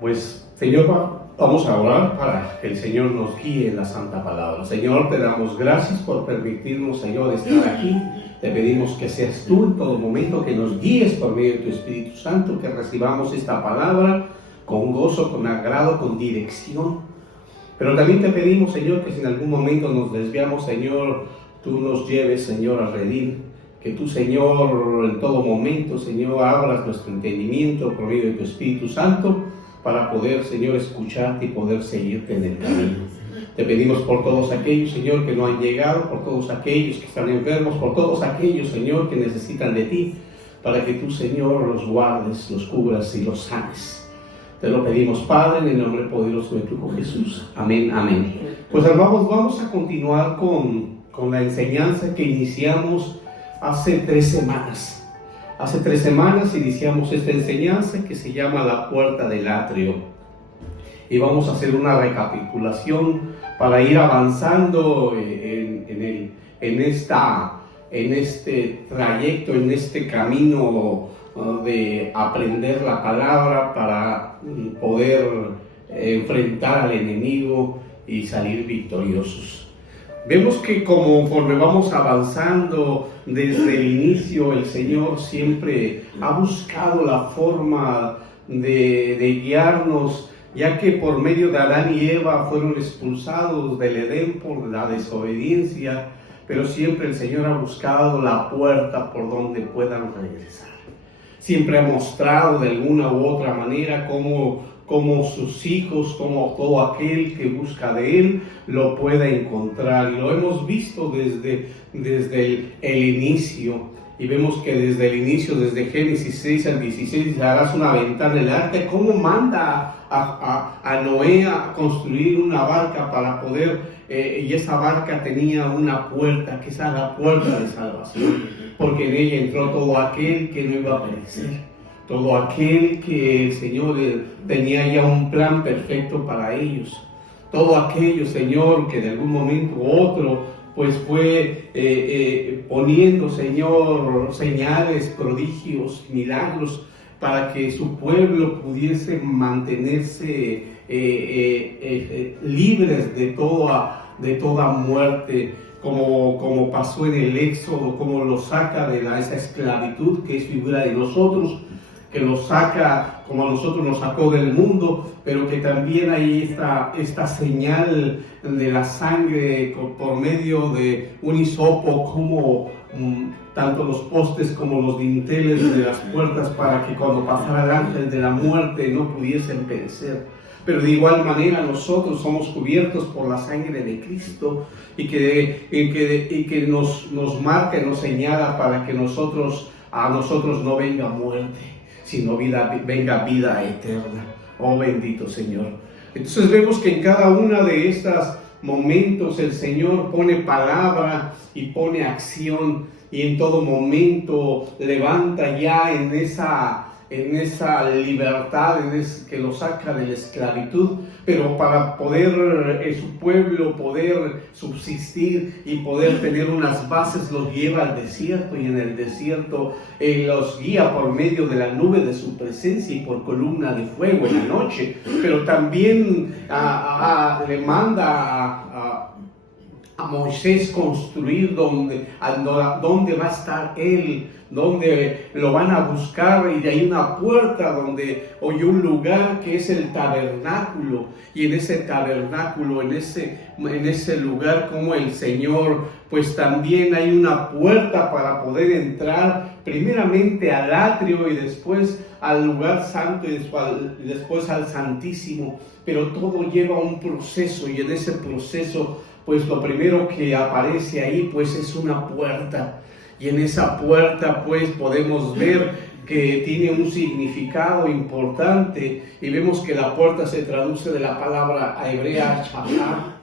Pues, Señor, vamos a orar para que el Señor nos guíe en la santa palabra. Señor, te damos gracias por permitirnos, Señor, estar aquí. Te pedimos que seas tú en todo momento, que nos guíes por medio de tu Espíritu Santo, que recibamos esta palabra con gozo, con agrado, con dirección. Pero también te pedimos, Señor, que si en algún momento nos desviamos, Señor, tú nos lleves, Señor, a redil. Que tú, Señor, en todo momento, Señor, abras nuestro entendimiento por medio de tu Espíritu Santo para poder, Señor, escucharte y poder seguirte en el camino. Te pedimos por todos aquellos, Señor, que no han llegado, por todos aquellos que están enfermos, por todos aquellos, Señor, que necesitan de ti, para que tú, Señor, los guardes, los cubras y los sanes. Te lo pedimos, Padre, en el nombre poderoso de tu Hijo Jesús. Amén, amén. Pues vamos a continuar con la enseñanza que iniciamos hace 3 semanas. Hace 3 semanas iniciamos esta enseñanza que se llama La Puerta del Atrio. Y vamos a hacer una recapitulación para ir avanzando en este trayecto, en este camino de aprender la palabra para poder enfrentar al enemigo y salir victoriosos. Vemos que conforme vamos avanzando desde el inicio, el Señor siempre ha buscado la forma de guiarnos, ya que por medio de Adán y Eva fueron expulsados del Edén por la desobediencia, pero siempre el Señor ha buscado la puerta por donde puedan regresar. Siempre ha mostrado de alguna u otra manera cómo sus hijos, como todo aquel que busca de Él, lo puede encontrar. Y lo hemos visto desde el inicio. Y vemos que desde el inicio, desde Génesis 6 al 16, harás una ventana en el arca. ¿Cómo manda a Noé a construir una barca para poder, y esa barca tenía una puerta, que es la puerta de salvación, porque en ella entró todo aquel que no iba a perecer. Todo aquel que el Señor tenía ya un plan perfecto para ellos. Todo aquello, Señor, que de algún momento u otro, pues fue poniendo, Señor, señales, prodigios, milagros, para que su pueblo pudiese mantenerse libres de toda muerte, como pasó en el Éxodo, como lo saca de esa esclavitud que es figura de nosotros, que nos saca como a nosotros nos sacó del mundo, pero que también hay esta señal de la sangre por medio de un hisopo, como tanto los postes como los dinteles de las puertas, para que cuando pasara el ángel de la muerte no pudiesen perecer. Pero de igual manera nosotros somos cubiertos por la sangre de Cristo y que nos marca y nos señala para que a nosotros no venga muerte, sino venga vida eterna. Oh bendito Señor. Entonces vemos que en cada una de estos momentos el Señor pone palabra y pone acción, y en todo momento levanta ya en esa libertad que lo saca de la esclavitud, pero para poder su pueblo poder subsistir y poder tener unas bases, los lleva al desierto, y en el desierto los guía por medio de la nube de su presencia y por columna de fuego en la noche, pero también le manda a Moisés construir donde va a estar él, donde lo van a buscar, y de ahí una puerta y un lugar que es el tabernáculo, y en ese tabernáculo, en ese lugar, como el Señor, pues también hay una puerta para poder entrar primeramente al atrio y después al lugar santo y después al santísimo, pero todo lleva un proceso, y en ese proceso pues lo primero que aparece ahí pues es una puerta. Y en esa puerta pues podemos ver que tiene un significado importante, y vemos que la puerta se traduce de la palabra hebrea shafar,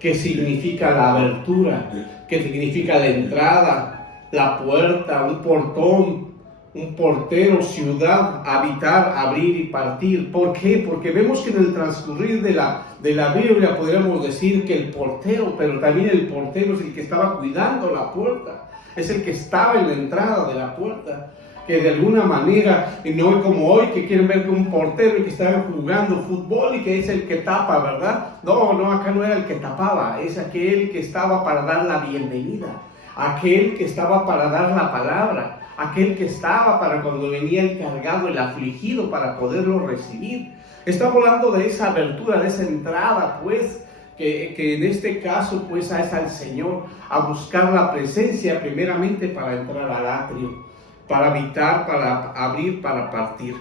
que significa la abertura, que significa la entrada, la puerta, un portón, un portero, ciudad, habitar, abrir y partir. ¿Por qué? Porque vemos que en el transcurrir de la Biblia podríamos decir que el portero, pero también el portero es el que estaba cuidando la puerta, es el que estaba en la entrada de la puerta. que de alguna manera, no es como hoy, que quieren ver que un portero y que está jugando fútbol y que es el que tapa, ¿verdad? No, acá no era el que tapaba, es aquel que estaba para dar la bienvenida, aquel que estaba para dar la palabra, aquel que estaba para cuando venía el cargado, el afligido, para poderlo recibir. Estamos hablando de esa abertura, de esa entrada, pues, que en este caso, pues, es al Señor, a buscar la presencia primeramente para entrar al atrio, para habitar, para abrir, para partir.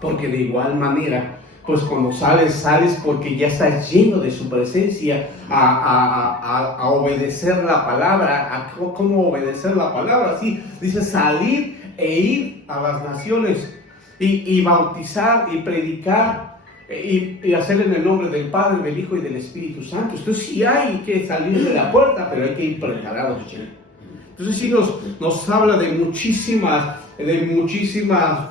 Porque de igual manera, pues cuando sales porque ya estás lleno de su presencia, a obedecer la palabra. ¿Cómo obedecer la palabra? Sí, dice salir e ir a las naciones y bautizar y predicar y hacer en el nombre del Padre, del Hijo y del Espíritu Santo. Entonces sí hay que salir de la puerta, pero hay que ir preparados. Entonces sí nos habla de muchísimas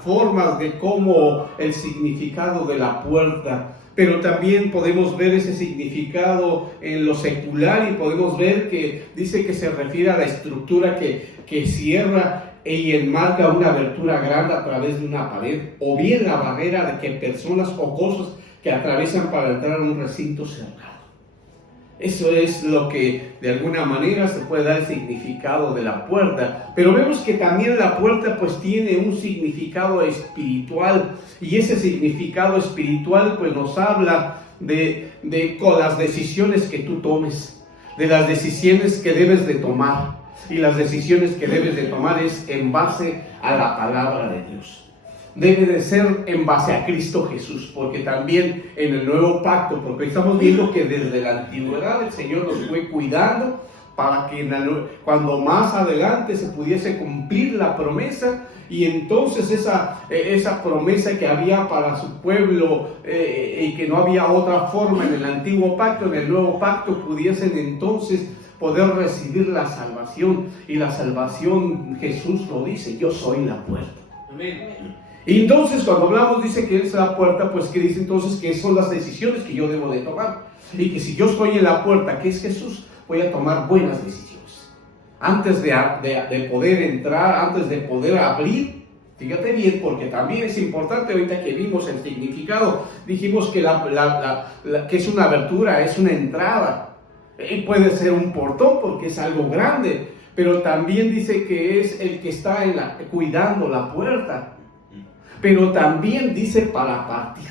formas de cómo el significado de la puerta, pero también podemos ver ese significado en lo secular y podemos ver que dice que se refiere a la estructura que cierra y enmarca una abertura grande a través de una pared, o bien la barrera de que personas o cosas que atraviesan para entrar a un recinto cerrado. Eso es lo que de alguna manera se puede dar el significado de la puerta. Pero vemos que también la puerta pues tiene un significado espiritual. Y ese significado espiritual pues nos habla de con las decisiones que tú tomes. De las decisiones que debes de tomar. Y las decisiones que debes de tomar es en base a la palabra de Dios. Debe de ser en base a Cristo Jesús, porque también en el nuevo pacto, porque estamos viendo que desde la antigüedad el Señor nos fue cuidando para que cuando más adelante se pudiese cumplir la promesa, y entonces esa promesa que había para su pueblo y que no había otra forma en el antiguo pacto, en el nuevo pacto pudiesen entonces poder recibir la salvación. Y la salvación, Jesús lo dice: yo soy la puerta. Amén. Y entonces cuando hablamos, dice que Él es la puerta, pues que dice entonces que son las decisiones que yo debo de tomar. Y que si yo estoy en la puerta, que es Jesús, voy a tomar buenas decisiones. Antes de poder entrar, antes de poder abrir, fíjate bien, porque también es importante, ahorita que vimos el significado, dijimos que, que es una abertura, es una entrada. Puede ser un portón porque es algo grande, pero también dice que es el que está cuidando la puerta. Pero también dice para partir.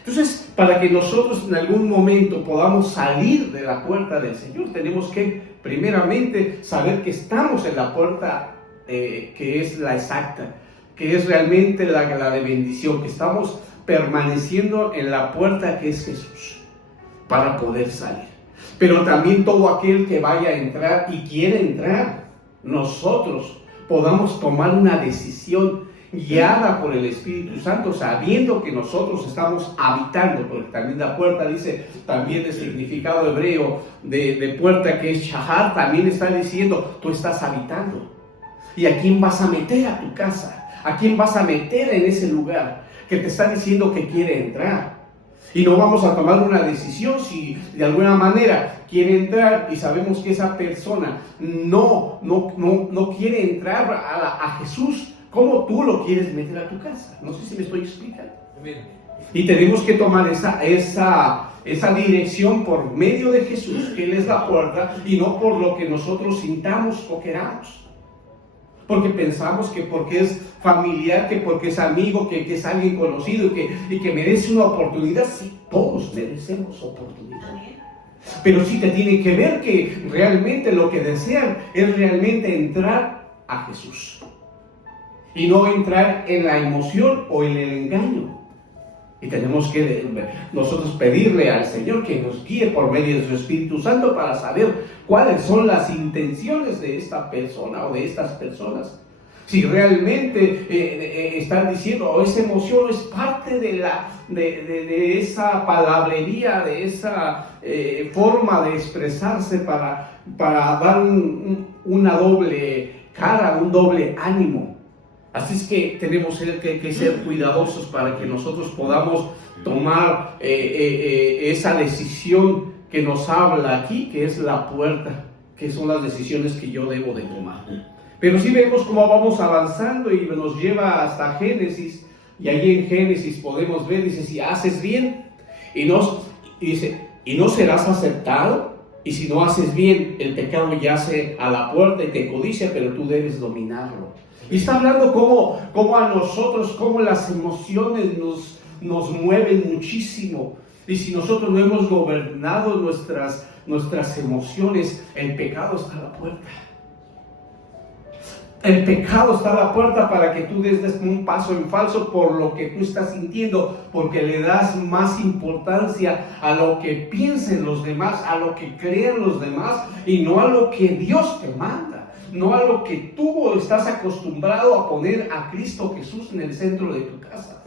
Entonces, para que nosotros en algún momento podamos salir de la puerta del Señor, tenemos que primeramente saber que estamos en la puerta que es la exacta, que es realmente la de bendición, que estamos permaneciendo en la puerta que es Jesús, para poder salir. Pero también todo aquel que vaya a entrar y quiere entrar, nosotros podamos tomar una decisión guiada por el Espíritu Santo, sabiendo que nosotros estamos habitando, porque también la puerta dice, también el significado hebreo de puerta, que es shahar, también está diciendo, tú estás habitando. ¿Y a quién vas a meter a tu casa? ¿A quién vas a meter en ese lugar que te está diciendo que quiere entrar? Y no vamos a tomar una decisión si de alguna manera quiere entrar y sabemos que esa persona no quiere entrar a Jesús. ¿Cómo tú lo quieres meter a tu casa? No sé si me estoy explicando. Y tenemos que tomar esa dirección por medio de Jesús, que Él es la puerta, y no por lo que nosotros sintamos o queramos. Porque pensamos que porque es familiar, que porque es amigo, que es alguien conocido y que merece una oportunidad. Sí, todos merecemos oportunidad. Pero sí te tiene que ver que realmente lo que desean es realmente entrar a Jesús. Y no entrar en la emoción o en el engaño. Y tenemos que nosotros pedirle al Señor que nos guíe por medio de su Espíritu Santo para saber cuáles son las intenciones de esta persona o de estas personas. Si realmente están diciendo, o esa emoción es parte de esa palabrería, de esa forma de expresarse para dar una doble cara, un doble ánimo. Así es que tenemos que ser cuidadosos para que nosotros podamos tomar esa decisión que nos habla aquí, que es la puerta, que son las decisiones que yo debo de tomar. Pero sí vemos cómo vamos avanzando y nos lleva hasta Génesis, y ahí en Génesis podemos ver, dice, si haces bien y no serás aceptado, y si no haces bien, el pecado yace a la puerta y te codicia, pero tú debes dominarlo. Y está hablando cómo a nosotros, cómo las emociones nos mueven muchísimo. Y si nosotros no hemos gobernado nuestras emociones, el pecado está a la puerta. El pecado está a la puerta para que tú des un paso en falso por lo que tú estás sintiendo, porque le das más importancia a lo que piensen los demás, a lo que creen los demás, y no a lo que Dios te manda, no a lo que tú estás acostumbrado a poner a Cristo Jesús en el centro de tu casa.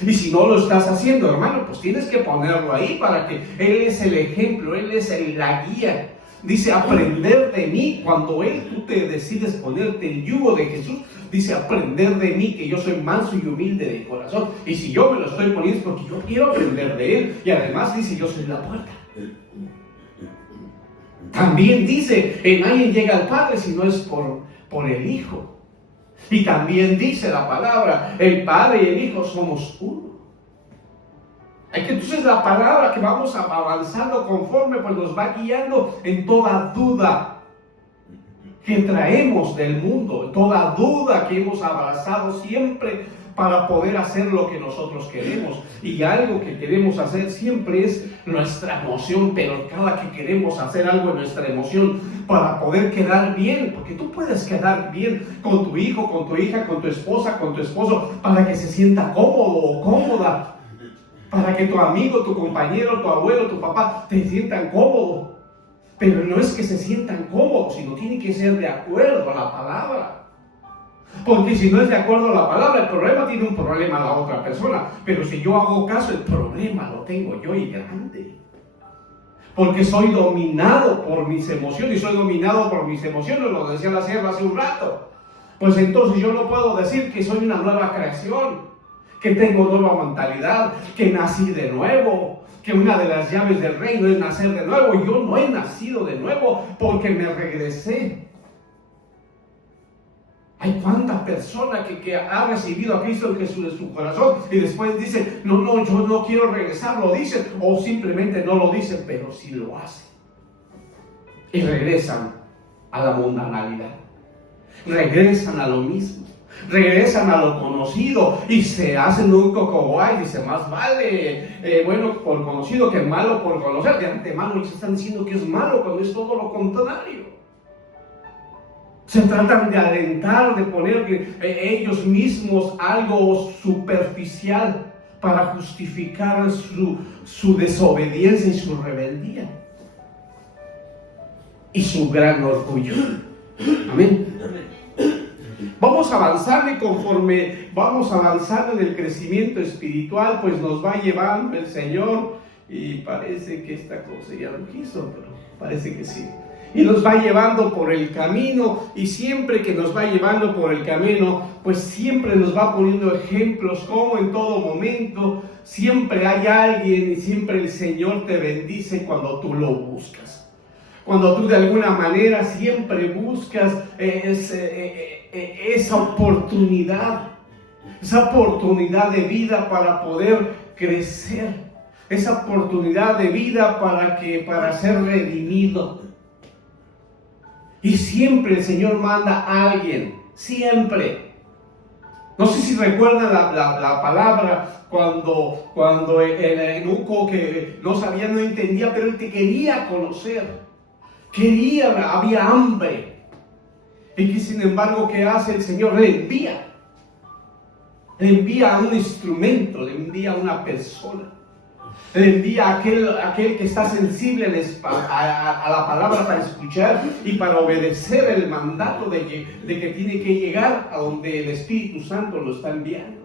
Y si no lo estás haciendo, hermano, pues tienes que ponerlo ahí para que Él es el ejemplo, Él es la guía. Dice, aprender de mí. Cuando tú te decides ponerte el yugo de Jesús, dice, aprender de mí, que yo soy manso y humilde de corazón. Y si yo me lo estoy poniendo es porque yo quiero aprender de Él. Y además dice, yo soy la puerta. También dice, nadie llega al Padre si no es por el Hijo. Y también dice la palabra, el Padre y el Hijo somos uno. Entonces la palabra que vamos avanzando conforme, pues nos va guiando en toda duda que traemos del mundo, toda duda que hemos abrazado siempre para poder hacer lo que nosotros queremos. Y algo que queremos hacer siempre es nuestra emoción, pero cada que queremos hacer algo en nuestra emoción para poder quedar bien, porque tú puedes quedar bien con tu hijo, con tu hija, con tu esposa, con tu esposo, para que se sienta cómodo o cómoda, para que tu amigo, tu compañero, tu abuelo, tu papá te sientan cómodo. Pero no es que se sientan cómodos, sino tiene que ser de acuerdo a la palabra. Porque si no es de acuerdo a la palabra, el problema tiene un problema a la otra persona. Pero si yo hago caso, el problema lo tengo yo y grande. Porque soy dominado por mis emociones, y soy dominado por mis emociones, lo decía la sierva hace un rato. Pues entonces yo no puedo decir que soy una nueva creación, que tengo nueva mentalidad, que nací de nuevo, que una de las llaves del reino es nacer de nuevo. Yo no he nacido de nuevo porque me regresé. Hay cuánta persona que ha recibido a Cristo Jesús en su corazón y después dice, no, yo no quiero regresar, lo dicen, o simplemente no lo dicen, pero sí lo hacen. Y regresan a la mundanalidad, regresan a lo mismo. Regresan a lo conocido y se hacen un cocoguay. Dice, más vale bueno por conocido que malo por conocer. De antemano ellos están diciendo que es malo cuando es todo lo contrario. Se tratan de alentar, de poner ellos mismos algo superficial para justificar su desobediencia y su rebeldía y su gran orgullo. Amén. Vamos avanzando, y conforme vamos avanzando en el crecimiento espiritual, pues nos va llevando el Señor, y parece que esta cosa ya lo quiso, pero parece que sí. Y nos va llevando por el camino, y siempre que nos va llevando por el camino, pues siempre nos va poniendo ejemplos, como en todo momento, siempre hay alguien y siempre el Señor te bendice cuando tú lo buscas. Cuando tú de alguna manera siempre buscas esa oportunidad de vida para poder crecer, esa oportunidad de vida para ser redimido. Y siempre el Señor manda a alguien, siempre. No sé si recuerdan la palabra cuando el eunuco que no sabía, no entendía, pero él te quería conocer. Había hambre. Y que sin embargo, ¿qué hace el Señor? Le envía a un instrumento, le envía a una persona, le envía a aquel que está sensible a la palabra para escuchar y para obedecer el mandato de que tiene que llegar a donde el Espíritu Santo lo está enviando.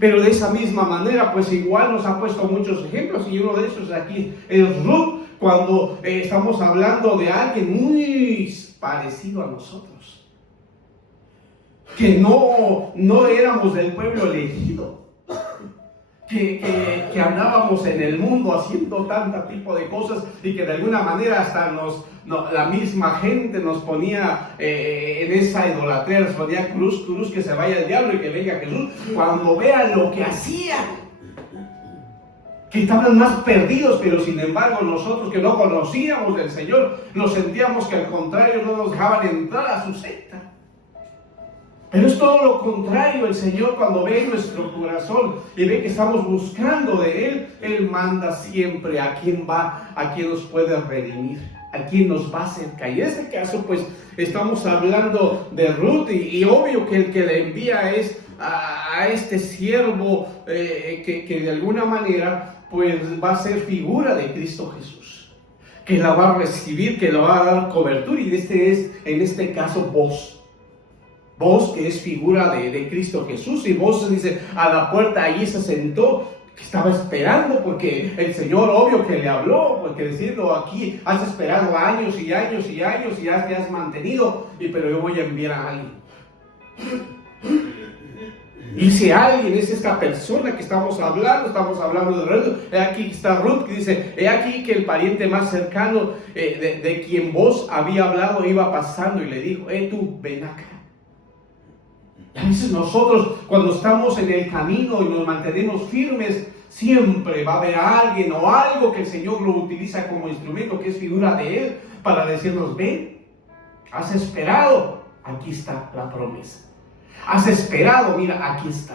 Pero de esa misma manera, pues igual nos ha puesto muchos ejemplos, y uno de esos aquí es Ruth, cuando estamos hablando de alguien muy parecido a nosotros, que no éramos del pueblo elegido, que andábamos en el mundo haciendo tanto tipo de cosas y que de alguna manera hasta la misma gente nos ponía en esa idolatría, nos ponía cruz, que se vaya el diablo y que venga Jesús, cuando vean lo que hacían, que estaban más perdidos, pero sin embargo nosotros que no conocíamos del Señor, nos sentíamos que al contrario no nos dejaban entrar a su secta. Pero es todo lo contrario. El Señor, cuando ve nuestro corazón y ve que estamos buscando de Él, Él manda siempre a quien nos puede redimir, a quien nos va a acercar. Y en este caso, pues, estamos hablando de Ruth, y obvio que el que le envía es a este siervo que de alguna manera, pues, va a ser figura de Cristo Jesús, que la va a recibir, que la va a dar cobertura, y en este caso, Boaz, que es figura de Cristo Jesús. Y Boaz dice, a la puerta allí se sentó, que estaba esperando, porque el Señor obvio que le habló, porque diciendo, aquí has esperado años y años y años y ya te has mantenido, pero yo voy a enviar a alguien. Y si alguien es esta persona que estamos hablando de Ruth. He aquí está Ruth, que dice, he aquí que el pariente más cercano de quien Boaz había hablado iba pasando y le dijo, tú ven acá. Y a veces nosotros, cuando estamos en el camino y nos mantenemos firmes, siempre va a haber alguien o algo que el Señor lo utiliza como instrumento, que es figura de Él, para decirnos, ven, has esperado, aquí está la promesa. Has esperado, mira, aquí está.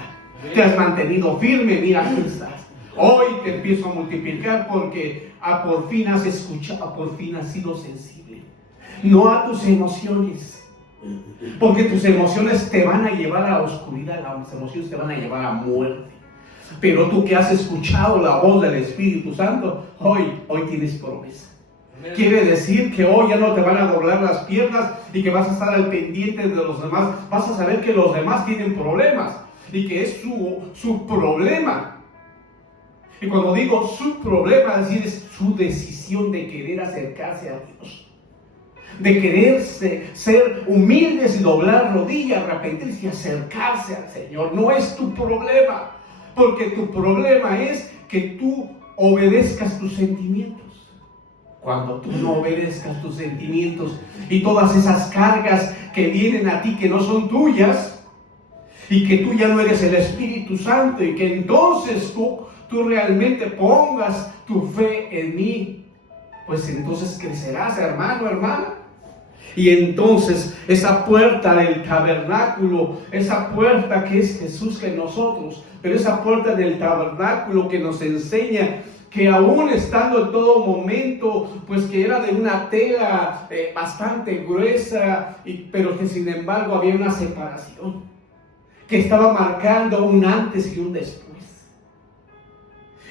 Te has mantenido firme, mira, aquí estás. Hoy te empiezo a multiplicar porque por fin has escuchado, por fin has sido sensible. No a tus emociones. Porque tus emociones te van a llevar a la oscuridad, las emociones te van a llevar a muerte. Pero tú que has escuchado la voz del Espíritu Santo, hoy tienes promesa. Quiere decir que hoy ya no te van a doblar las piernas y que vas a estar al pendiente de los demás. Vas a saber que los demás tienen problemas y que es su problema. Y cuando digo su problema, es decir, es su decisión de querer acercarse a Dios, de querer ser humildes y doblar rodillas, arrepentirse y acercarse al Señor. No es tu problema, porque tu problema es que tú obedezcas tus sentimientos. Cuando tú no obedezcas tus sentimientos y todas esas cargas que vienen a ti que no son tuyas, y que tú ya no eres el Espíritu Santo, y que entonces tú realmente pongas tu fe en mí, pues entonces crecerás, hermano, hermana. Y entonces esa puerta del tabernáculo, esa puerta que es Jesús en nosotros, pero esa puerta del tabernáculo que nos enseña que aún estando en todo momento, pues que era de una tela bastante gruesa, pero que sin embargo había una separación, que estaba marcando un antes y un después.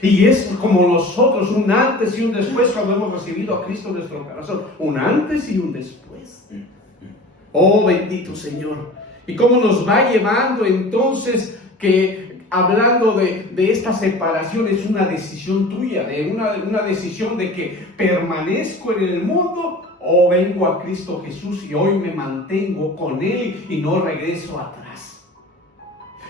Y es como nosotros, un antes y un después cuando hemos recibido a Cristo en nuestro corazón, un antes y un después. Oh, bendito Señor. Y cómo nos va llevando entonces, que hablando de esta separación, es una decisión tuya, de una decisión de que permanezco en el mundo o vengo a Cristo Jesús y hoy me mantengo con Él y no regreso atrás.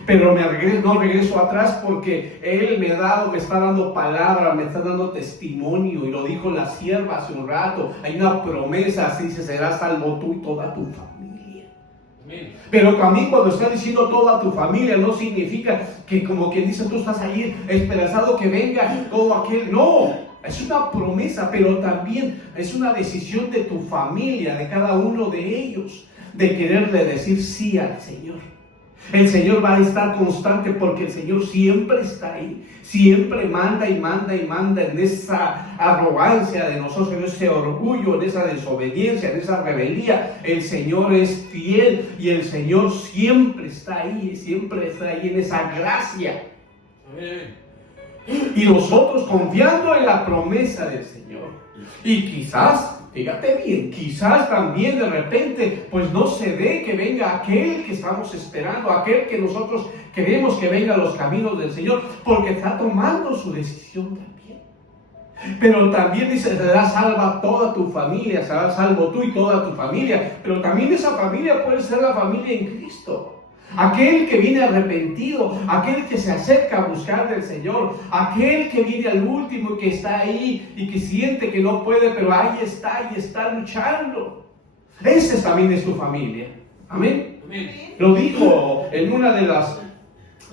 Pero no regreso atrás porque Él me está dando palabra, me está dando testimonio, y lo dijo la sierva hace un rato. Hay una promesa, así dice, serás salvo tú y toda tu familia. Amén. Pero también cuando está diciendo toda tu familia, no significa que, como quien dice, tú estás ahí esperanzado que venga todo aquel. No, es una promesa, pero también es una decisión de tu familia, de cada uno de ellos, de quererle decir sí al Señor. El Señor va a estar constante porque el Señor siempre está ahí, siempre manda y manda y manda en esa arrogancia de nosotros, en ese orgullo, en esa desobediencia, en esa rebeldía. El Señor es fiel y el Señor siempre está ahí en esa gracia. Amén. Y nosotros confiando en la promesa del Señor. Y quizás, fíjate bien, quizás también de repente, pues no se ve que venga aquel que estamos esperando, aquel que nosotros queremos que venga a los caminos del Señor, porque está tomando su decisión también. Pero también dice, será salva toda tu familia, será salvo tú y toda tu familia, pero también esa familia puede ser la familia en Cristo. Aquel que viene arrepentido, aquel que se acerca a buscar del Señor, aquel que viene al último y que está ahí y que siente que no puede, pero ahí está y está luchando. Ese también es tu familia. Amén. Amén. Lo dijo en una de las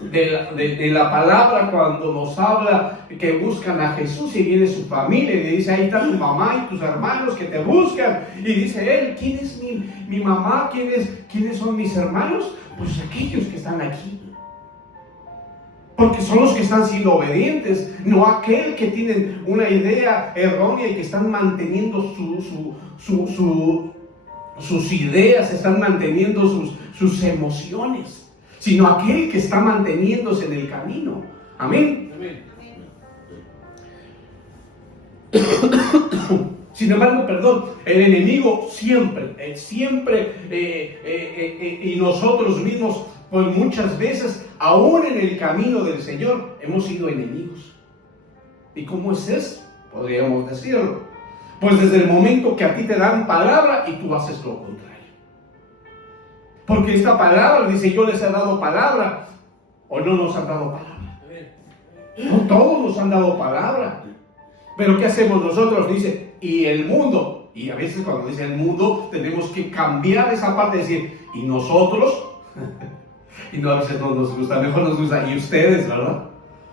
de la palabra cuando nos habla que buscan a Jesús y viene su familia y le dice, ahí está tu mamá y tus hermanos que te buscan. Y dice él, ¿quién es mi mamá? ¿Quiénes son mis hermanos? Pues aquellos que están aquí. Porque son los que están siendo obedientes, no aquel que tienen una idea errónea y que están manteniendo sus ideas, están manteniendo sus emociones, sino aquel que está manteniéndose en el camino. Amén. Amén. Sin embargo, perdón, el enemigo siempre, y nosotros mismos, pues muchas veces, aún en el camino del Señor, hemos sido enemigos. ¿Y cómo es eso? Podríamos decirlo. Pues desde el momento que a ti te dan palabra y tú haces lo contrario. Porque esta palabra, dice, yo les he dado palabra, o no nos han dado palabra. No todos nos han dado palabra. Pero ¿qué hacemos nosotros? Dice, y el mundo. Y a veces cuando dice el mundo, tenemos que cambiar esa parte, decir, y nosotros. Y no, a veces no nos gusta, mejor nos gusta, y ustedes, ¿verdad?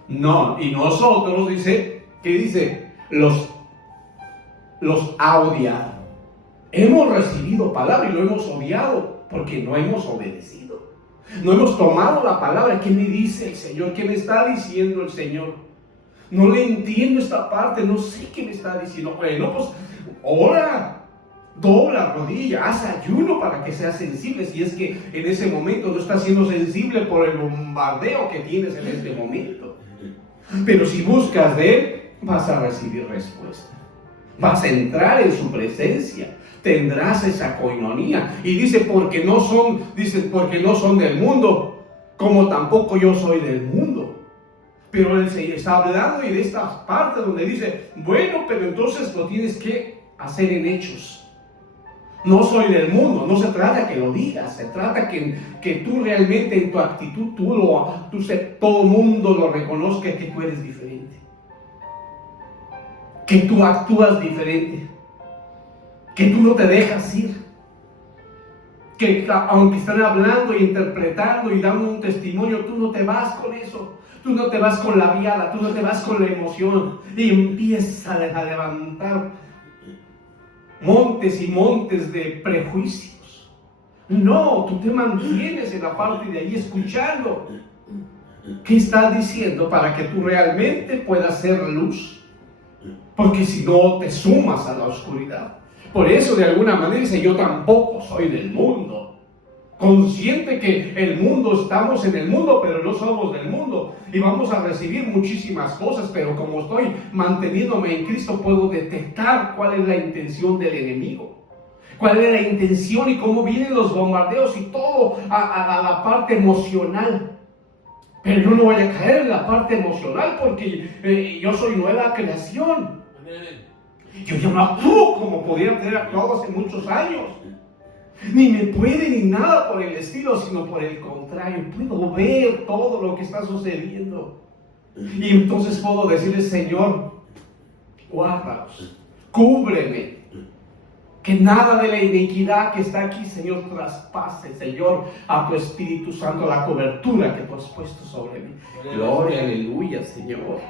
No, y nosotros, dice, ¿qué dice? Los ha odiado. Hemos recibido palabra y lo hemos odiado porque no hemos obedecido. No hemos tomado la palabra. ¿Qué me dice el Señor? ¿Qué me está diciendo el Señor? No le entiendo esta parte, no sé qué me está diciendo. Bueno, pues ora, dobla rodilla, haz ayuno para que seas sensible. Si es que en ese momento no estás siendo sensible por el bombardeo que tienes en este momento. Pero si buscas de Él, vas a recibir respuesta. Vas a entrar en su presencia. Tendrás esa coinonía. Y dice, porque no son del mundo, como tampoco yo soy del mundo. Pero él se está hablando y de esta parte donde dice, bueno, pero entonces lo tienes que hacer en hechos. No soy del mundo, no se trata que lo digas, se trata que tú realmente en tu actitud, todo el mundo lo reconozca que tú eres diferente. Que tú actúas diferente. Que tú no te dejas ir. Que aunque están hablando e interpretando y dando un testimonio, tú no te vas con eso. Tú no te vas con la viada, tú no te vas con la emoción. Y empiezas a levantar montes y montes de prejuicios. No, tú te mantienes en la parte de ahí escuchando. ¿Qué está diciendo? Para que tú realmente puedas ser luz. Porque si no, te sumas a la oscuridad. Por eso, de alguna manera, dice, yo tampoco soy del mundo. Consciente que el mundo, estamos en el mundo, pero no somos del mundo. Y vamos a recibir muchísimas cosas, pero como estoy manteniéndome en Cristo, puedo detectar cuál es la intención del enemigo. Cuál es la intención y cómo vienen los bombardeos y todo a la parte emocional. Pero yo no voy a caer en la parte emocional porque yo soy nueva creación. Yo ya no actúo como podía haber actuado hace muchos años. Ni me puede ni nada por el estilo, sino por el contrario. Puedo ver todo lo que está sucediendo. Y entonces puedo decirle, Señor, guárdalos, cúbreme. Que nada de la iniquidad que está aquí, Señor, traspase, Señor, a tu Espíritu Santo, la cobertura que tú has puesto sobre mí. Gloria, aleluya, Señor.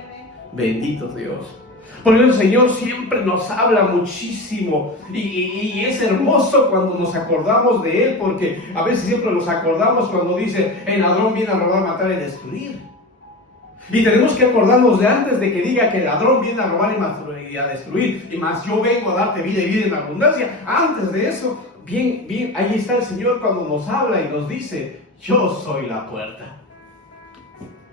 Bendito Dios. Porque el Señor siempre nos habla muchísimo y es hermoso cuando nos acordamos de Él, porque a veces siempre nos acordamos cuando dice, el ladrón viene a robar, matar y destruir. Y tenemos que acordarnos de antes de que diga que el ladrón viene a robar y a destruir, y más yo vengo a darte vida y vida en abundancia. Antes de eso, bien, ahí está el Señor cuando nos habla y nos dice, yo soy la puerta.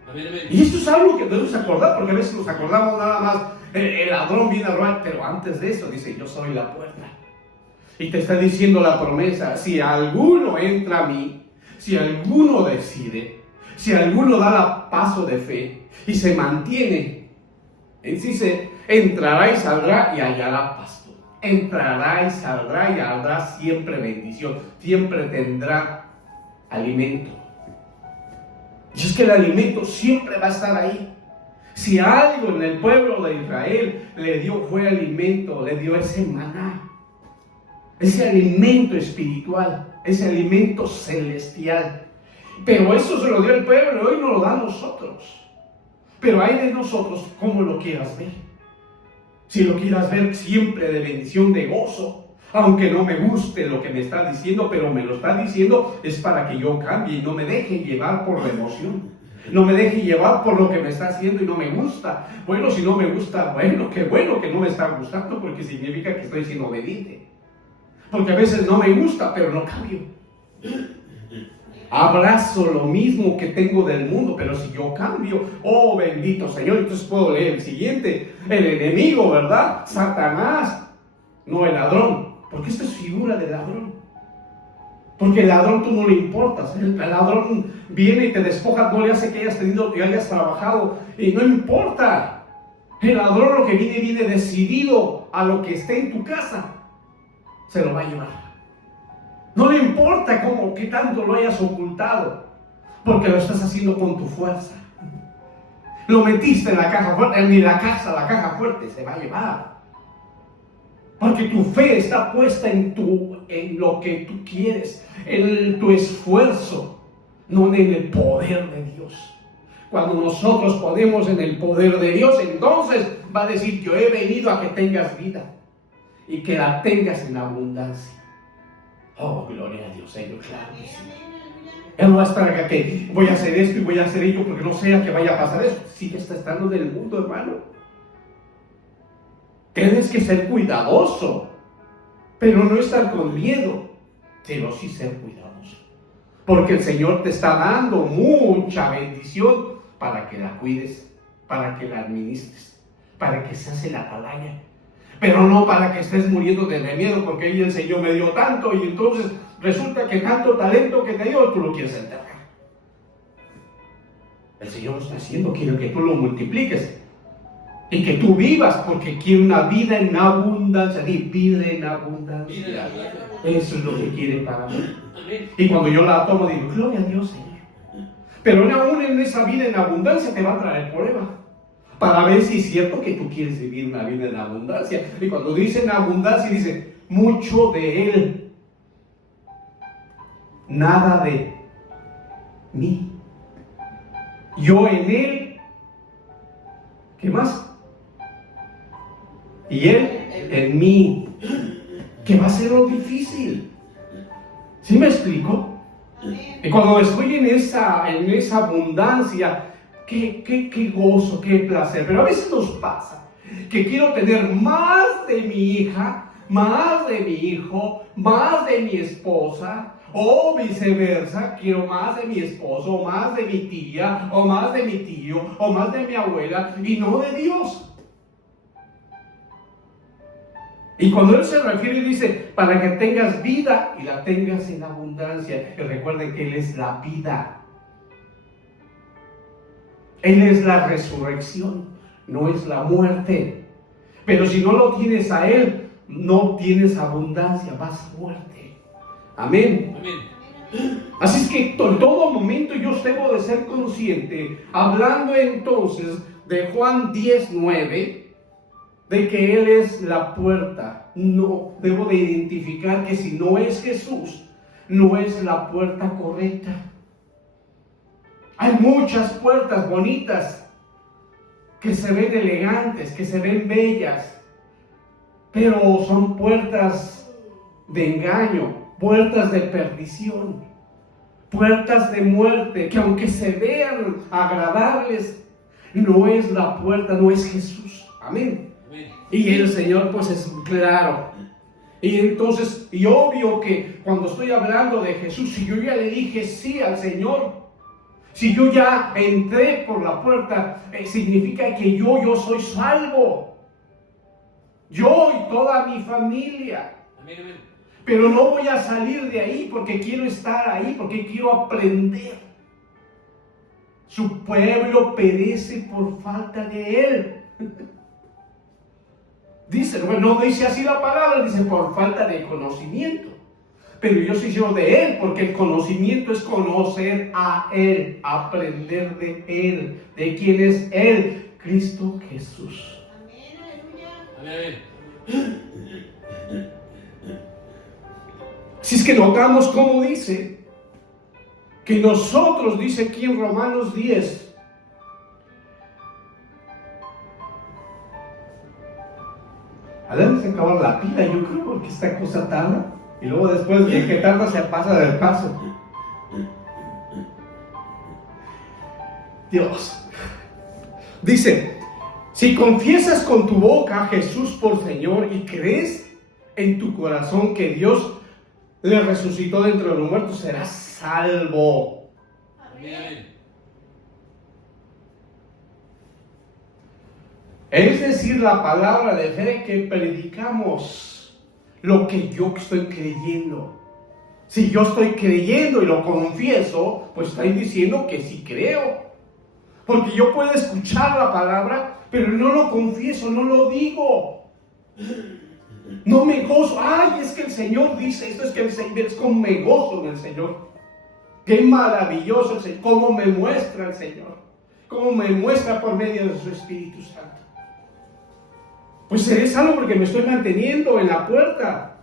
Amén, amén. Y esto es algo que debemos acordar, porque a veces nos acordamos nada más, el ladrón viene a robar, pero antes de eso dice, yo soy la puerta. Y te está diciendo la promesa, si alguno entra a mí, si alguno decide, si alguno da el paso de fe y se mantiene, dice, entrará y saldrá y hallará pasto. Entrará y saldrá y habrá siempre bendición, siempre tendrá alimento. Y es que el alimento siempre va a estar ahí. Si algo en el pueblo de Israel le dio fue alimento, le dio ese maná, ese alimento espiritual, ese alimento celestial. Pero eso se lo dio el pueblo y hoy nos lo da a nosotros. Pero hay de nosotros cómo lo quieras ver. Si lo quieras ver siempre de bendición, de gozo, aunque no me guste lo que me está diciendo, pero me lo está diciendo es para que yo cambie y no me deje llevar por la emoción. No me deje llevar por lo que me está haciendo y no me gusta. Bueno, si no me gusta, bueno que no me está gustando, porque significa que estoy siendo obediente. Porque a veces no me gusta, pero no cambio. Abrazo lo mismo que tengo del mundo, pero si yo cambio, oh bendito Señor, entonces puedo leer el siguiente. El enemigo, ¿verdad? Satanás, no el ladrón, porque esta es figura de ladrón. Porque el ladrón tú no le importas. El ladrón viene y te despoja, no le hace que hayas tenido, que hayas trabajado, y no importa. El ladrón lo que viene decidido a lo que esté en tu casa, se lo va a llevar. No le importa cómo, qué tanto lo hayas ocultado, porque lo estás haciendo con tu fuerza. Lo metiste en la caja fuerte, ni la caja fuerte se va a llevar. Porque tu fe está puesta en lo que tú quieres, en tu esfuerzo, no en el poder de Dios. Cuando nosotros ponemos en el poder de Dios, entonces va a decir: yo he venido a que tengas vida y que la tengas en abundancia. Oh, gloria a Dios, Señor, claro que sí. Él no va a estar acá que voy a hacer esto y voy a hacer ello porque no sea que vaya a pasar eso. Sigue estando en el mundo, hermano. Tienes que ser cuidadoso, pero no estar con miedo, pero sí ser cuidadoso. Porque el Señor te está dando mucha bendición para que la cuides, para que la administres, para que seas el atalaya. Pero no para que estés muriendo de miedo, porque ahí el Señor me dio tanto y entonces resulta que tanto talento que te dio, tú lo quieres enterrar. El Señor lo está haciendo, quiere que tú lo multipliques y que tú vivas, porque quiere una vida en abundancia. Vida en abundancia. Eso es lo que quiere para mí. Y cuando yo la tomo, digo: gloria a Dios, Señor. Pero aún en esa vida en abundancia te va a traer prueba, para ver si es cierto que tú quieres vivir una vida en abundancia. Y cuando dicen abundancia, dice mucho de Él, nada de mí. Yo en Él, ¿qué más? Y Él en mí, que va a ser lo difícil. ¿Sí me explico? Y cuando estoy en esa abundancia, qué gozo, qué placer. Pero a veces nos pasa que quiero tener más de mi hija, más de mi hijo, más de mi esposa, o viceversa. Quiero más de mi esposo, o más de mi tía, o más de mi tío, o más de mi abuela, y no de Dios. Y cuando Él se refiere y dice: para que tengas vida y la tengas en abundancia. Y recuerden que Él es la vida. Él es la resurrección, no es la muerte. Pero si no lo tienes a Él, no tienes abundancia, vas a muerte. Amén. Amén. Así es que en todo momento yo debo de ser consciente, hablando entonces de Juan 10:9, de que Él es la puerta. No debo de identificar que si no es Jesús, no es la puerta correcta. Hay muchas puertas bonitas que se ven elegantes, que se ven bellas, pero son puertas de engaño, puertas de perdición, puertas de muerte, que aunque se vean agradables, no es la puerta, no es Jesús. Amén. Y el Señor pues es claro. Y entonces, y obvio que cuando estoy hablando de Jesús, si yo ya le dije sí al Señor, si yo ya entré por la puerta, significa que yo soy salvo. Yo y toda mi familia. Amén, amén. Pero no voy a salir de ahí porque quiero estar ahí, porque quiero aprender. Su pueblo perece por falta de Él. Dice, bueno, no dice así la palabra, dice por falta de conocimiento. pero yo soy lleno de Él, porque el conocimiento es conocer a Él, aprender de Él, de quién es Él, Cristo Jesús. Amén. Si es que notamos cómo dice, que nosotros, dice aquí en Romanos 10, a ver, se acaba la pila, yo creo, porque esta cosa tarda. Y luego después de que tarda se pasa del paso. Dios. Dice, si confiesas con tu boca a Jesús por Señor y crees en tu corazón que Dios le resucitó de entre los muertos, serás salvo. Amén. Es decir, la palabra de fe que predicamos, lo que yo estoy creyendo. Si yo estoy creyendo y lo confieso, pues estoy diciendo que sí creo. Porque yo puedo escuchar la palabra, pero no lo confieso, no lo digo. No me gozo. Ay, es que el Señor dice esto, es que el Señor, es como me gozo en el Señor. Qué maravilloso el Señor, cómo me muestra el Señor, cómo me muestra por medio de su Espíritu Santo. Pues seré salvo porque me estoy manteniendo en la puerta.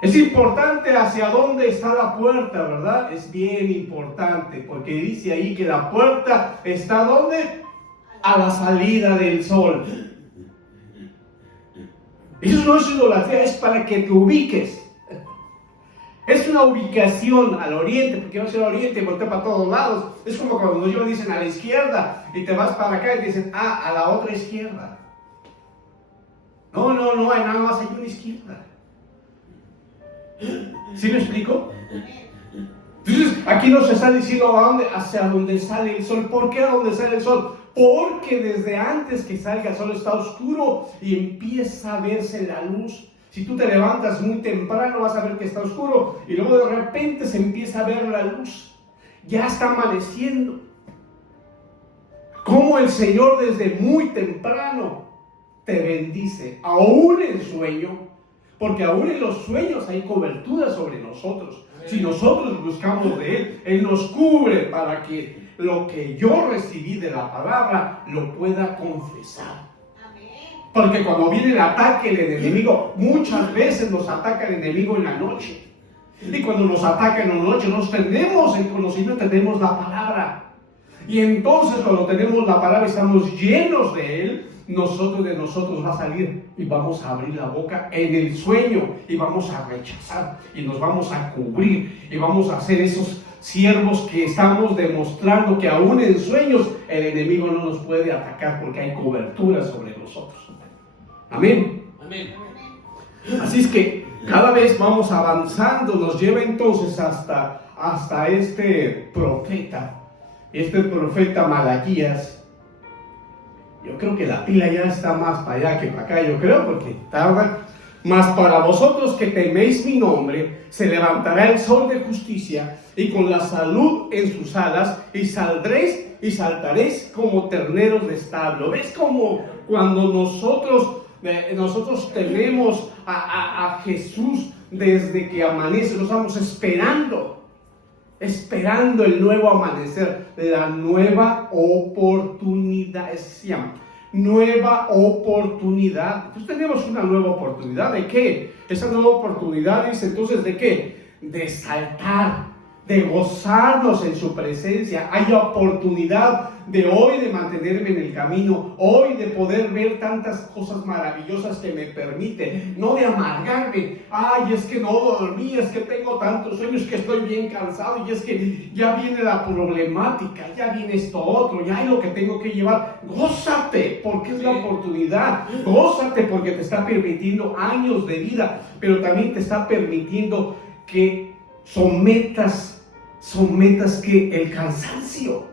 Es importante hacia dónde está la puerta, ¿verdad? Es bien importante, porque dice ahí que la puerta está ¿dónde? A la salida del sol. Eso no es idolatría, es para que te ubiques. Es una ubicación al oriente, porque vas a ir al oriente y voltea para todos lados. Es como cuando ellos dicen a la izquierda y te vas para acá y te dicen, a la otra izquierda. No, hay nada más, hay una izquierda. ¿Sí me explico? Entonces, aquí nos está diciendo a dónde, hacia donde sale el sol. ¿Por qué a dónde sale el sol? Porque desde antes que salga el sol está oscuro y empieza a verse la luz. Si tú te levantas muy temprano vas a ver que está oscuro y luego de repente se empieza a ver la luz. Ya está amaneciendo. Como el Señor desde muy temprano te bendice, aún en sueño, porque aún en los sueños hay cobertura sobre nosotros. Si nosotros buscamos de Él, Él nos cubre para que lo que yo recibí de la palabra lo pueda confesar. Porque cuando viene el ataque del enemigo, muchas veces nos ataca el enemigo en la noche. Y cuando nos ataca en la noche, nos tenemos el conocimiento, tenemos la palabra. Y entonces cuando tenemos la palabra, estamos llenos de Él, de nosotros va a salir y vamos a abrir la boca en el sueño y vamos a rechazar y nos vamos a cubrir y vamos a hacer esos siervos que estamos demostrando que aún en sueños el enemigo no nos puede atacar porque hay cobertura sobre nosotros. Amén. Amén. Así es que cada vez vamos avanzando, nos lleva entonces hasta este profeta Malaquías. Yo creo que la pila ya está más para allá que para acá, yo creo, porque tarda. Mas para vosotros que teméis mi nombre, se levantará el sol de justicia, y con la salud en sus alas, y saldréis y saltaréis como terneros de establo. ¿Ves como cuando nosotros tenemos a Jesús desde que amanece, nos estamos esperando el nuevo amanecer, la nueva oportunidad, se llama nueva oportunidad. Entonces tenemos una nueva oportunidad. ¿De qué? Esa nueva oportunidad es entonces ¿de qué? De saltar, de gozarnos en su presencia. Hay oportunidad de hoy de mantenerme en el camino, hoy de poder ver tantas cosas maravillosas que me permite, no de amargarme. Ay, es que no dormí, es que tengo tantos sueños, que estoy bien cansado, y es que ya viene la problemática, ya viene esto otro, ya hay lo que tengo que llevar. Gózate, porque es la oportunidad. Gózate porque te está permitiendo años de vida, pero también te está permitiendo que sometas que el cansancio,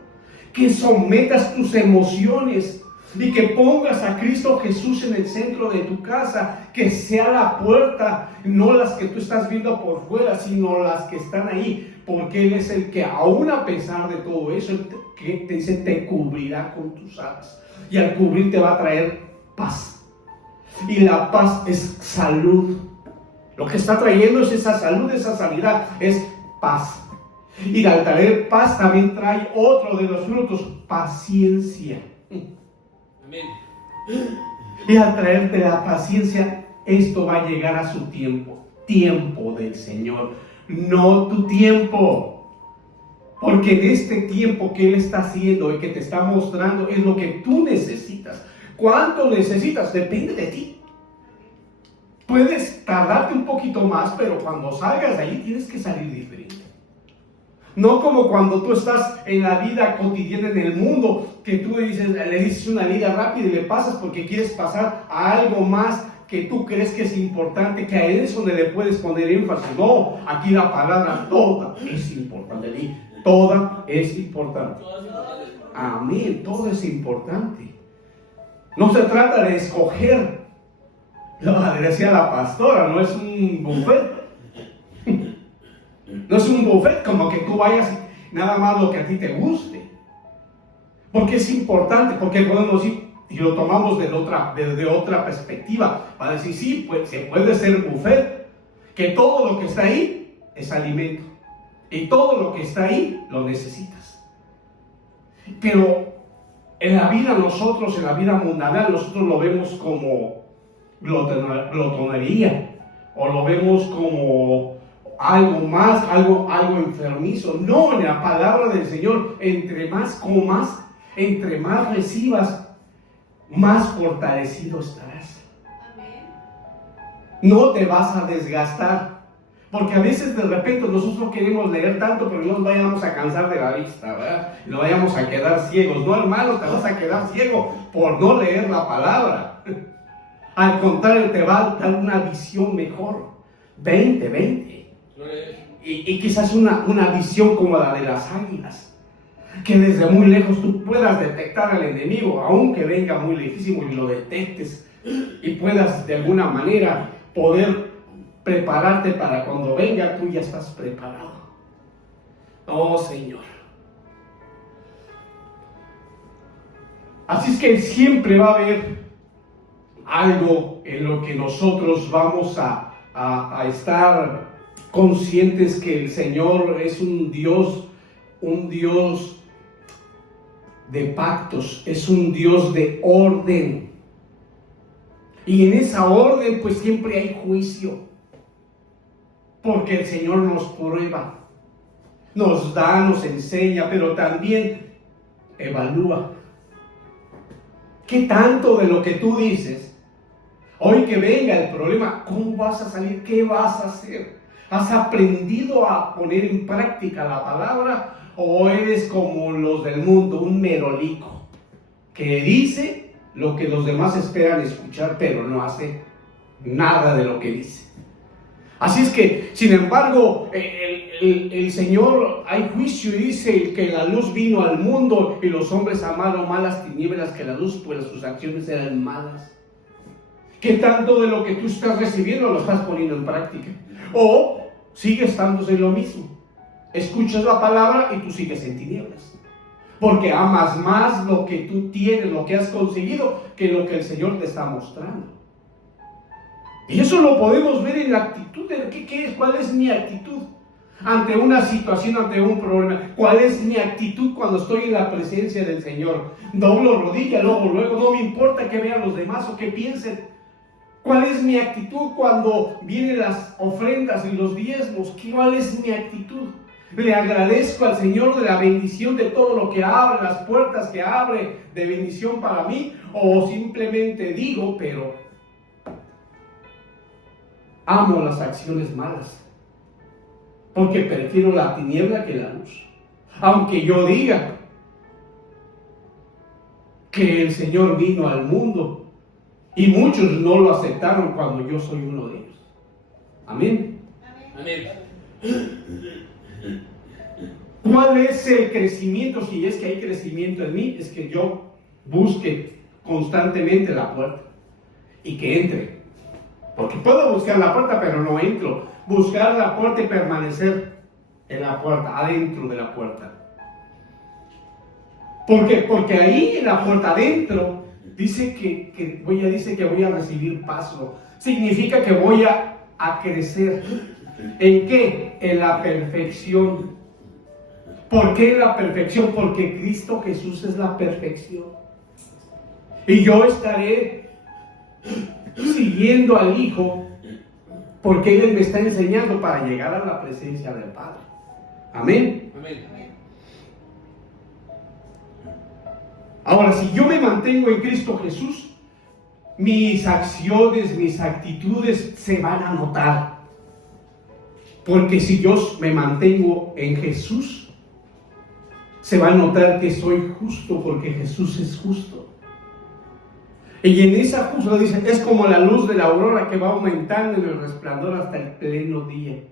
que sometas tus emociones y que pongas a Cristo Jesús en el centro de tu casa, que sea la puerta, no las que tú estás viendo por fuera, sino las que están ahí, porque Él es el que aún a pesar de todo eso, que te dice, te cubrirá con tus alas, y al cubrir te va a traer paz, y la paz es salud. Lo que está trayendo es esa salud, esa sanidad, es paz. Y al traer paz también trae otro de los frutos, paciencia. Amén. Y al traerte la paciencia, esto va a llegar a su tiempo, tiempo del Señor, no tu tiempo. Porque en este tiempo que Él está haciendo y que te está mostrando es lo que tú necesitas. ¿Cuánto necesitas? Depende de ti. Puedes tardarte un poquito más, pero cuando salgas de ahí tienes que salir diferente. No como cuando tú estás en la vida cotidiana en el mundo, que tú le dices una vida rápida y le pasas porque quieres pasar a algo más que tú crees que es importante, que a eso le puedes poner énfasis. No, aquí la palabra toda es importante. Toda es importante. Amén, todo es importante. No se trata de escoger. No, decía la pastora, no es un buffet. No es un buffet como que tú vayas nada más lo que a ti te guste. Porque es importante, porque podemos ir y lo tomamos desde otra perspectiva. Para decir, sí, pues se puede ser buffet, que todo lo que está ahí es alimento. Y todo lo que está ahí lo necesitas. Pero en la vida nosotros, en la vida mundana, nosotros lo vemos como glotonería. O lo vemos como algo más, algo enfermizo. No, en la palabra del Señor, entre más comas, entre más recibas, más fortalecido estarás. Amén. No te vas a desgastar. Porque a veces de repente nosotros queremos leer tanto, pero no nos vayamos a cansar de la vista, ¿verdad? Y no vayamos a quedar ciegos. No, hermano, te vas a quedar ciego por no leer la palabra. Al contrario, te va a dar una visión mejor. 20. Y quizás una visión como la de las águilas. Que desde muy lejos tú puedas detectar al enemigo, aunque venga muy lejísimo y lo detectes. Y puedas de alguna manera poder prepararte para cuando venga, tú ya estás preparado. Oh, Señor. Así es que siempre va a haber algo en lo que nosotros vamos a estar conscientes que el Señor es un Dios de pactos, es un Dios de orden. Y en esa orden pues siempre hay juicio. Porque el Señor nos prueba, nos da, nos enseña, pero también evalúa. ¿Qué tanto de lo que tú dices, hoy que venga el problema, cómo vas a salir? ¿Qué vas a hacer? ¿Has aprendido a poner en práctica la palabra o eres como los del mundo, un merolico que dice lo que los demás esperan escuchar, pero no hace nada de lo que dice? Así es que, sin embargo, el Señor, hay juicio y dice que la luz vino al mundo y los hombres amaron más las tinieblas que la luz, pues sus acciones eran malas. ¿Qué tanto de lo que tú estás recibiendo lo estás poniendo en práctica? O sigue estándose lo mismo. Escuchas la palabra y tú sigues en tinieblas. Porque amas más lo que tú tienes, lo que has conseguido, que lo que el Señor te está mostrando. Y eso lo podemos ver en la actitud de ¿qué es? ¿Cuál es mi actitud ante una situación, ante un problema? ¿Cuál es mi actitud cuando estoy en la presencia del Señor? Doblo rodilla, luego, no me importa que vean los demás o que piensen. ¿Cuál es mi actitud cuando vienen las ofrendas y los diezmos? ¿Cuál es mi actitud? ¿Le agradezco al Señor de la bendición de todo lo que abre, las puertas que abre de bendición para mí? ¿O simplemente digo, pero amo las acciones malas, porque prefiero la tiniebla que la luz? Aunque yo diga que el Señor vino al mundo y muchos no lo aceptaron cuando yo soy uno de ellos. Amén. Amén. ¿Cuál es el crecimiento? Si es que hay crecimiento en mí, es que yo busque constantemente la puerta y que entre. Porque puedo buscar la puerta, pero no entro. Buscar la puerta y permanecer en la puerta, adentro de la puerta. Porque ahí en la puerta adentro dice que voy a recibir paso. Significa que voy a a crecer. ¿En qué? En la perfección. ¿Por qué en la perfección? Porque Cristo Jesús es la perfección. Y yo estaré siguiendo al Hijo porque Él me está enseñando para llegar a la presencia del Padre. Amén. Amén. Ahora, si yo me mantengo en Cristo Jesús, mis acciones, mis actitudes se van a notar. Porque si yo me mantengo en Jesús, se va a notar que soy justo porque Jesús es justo. Y en esa justa dice, es como la luz de la aurora que va aumentando en el resplandor hasta el pleno día.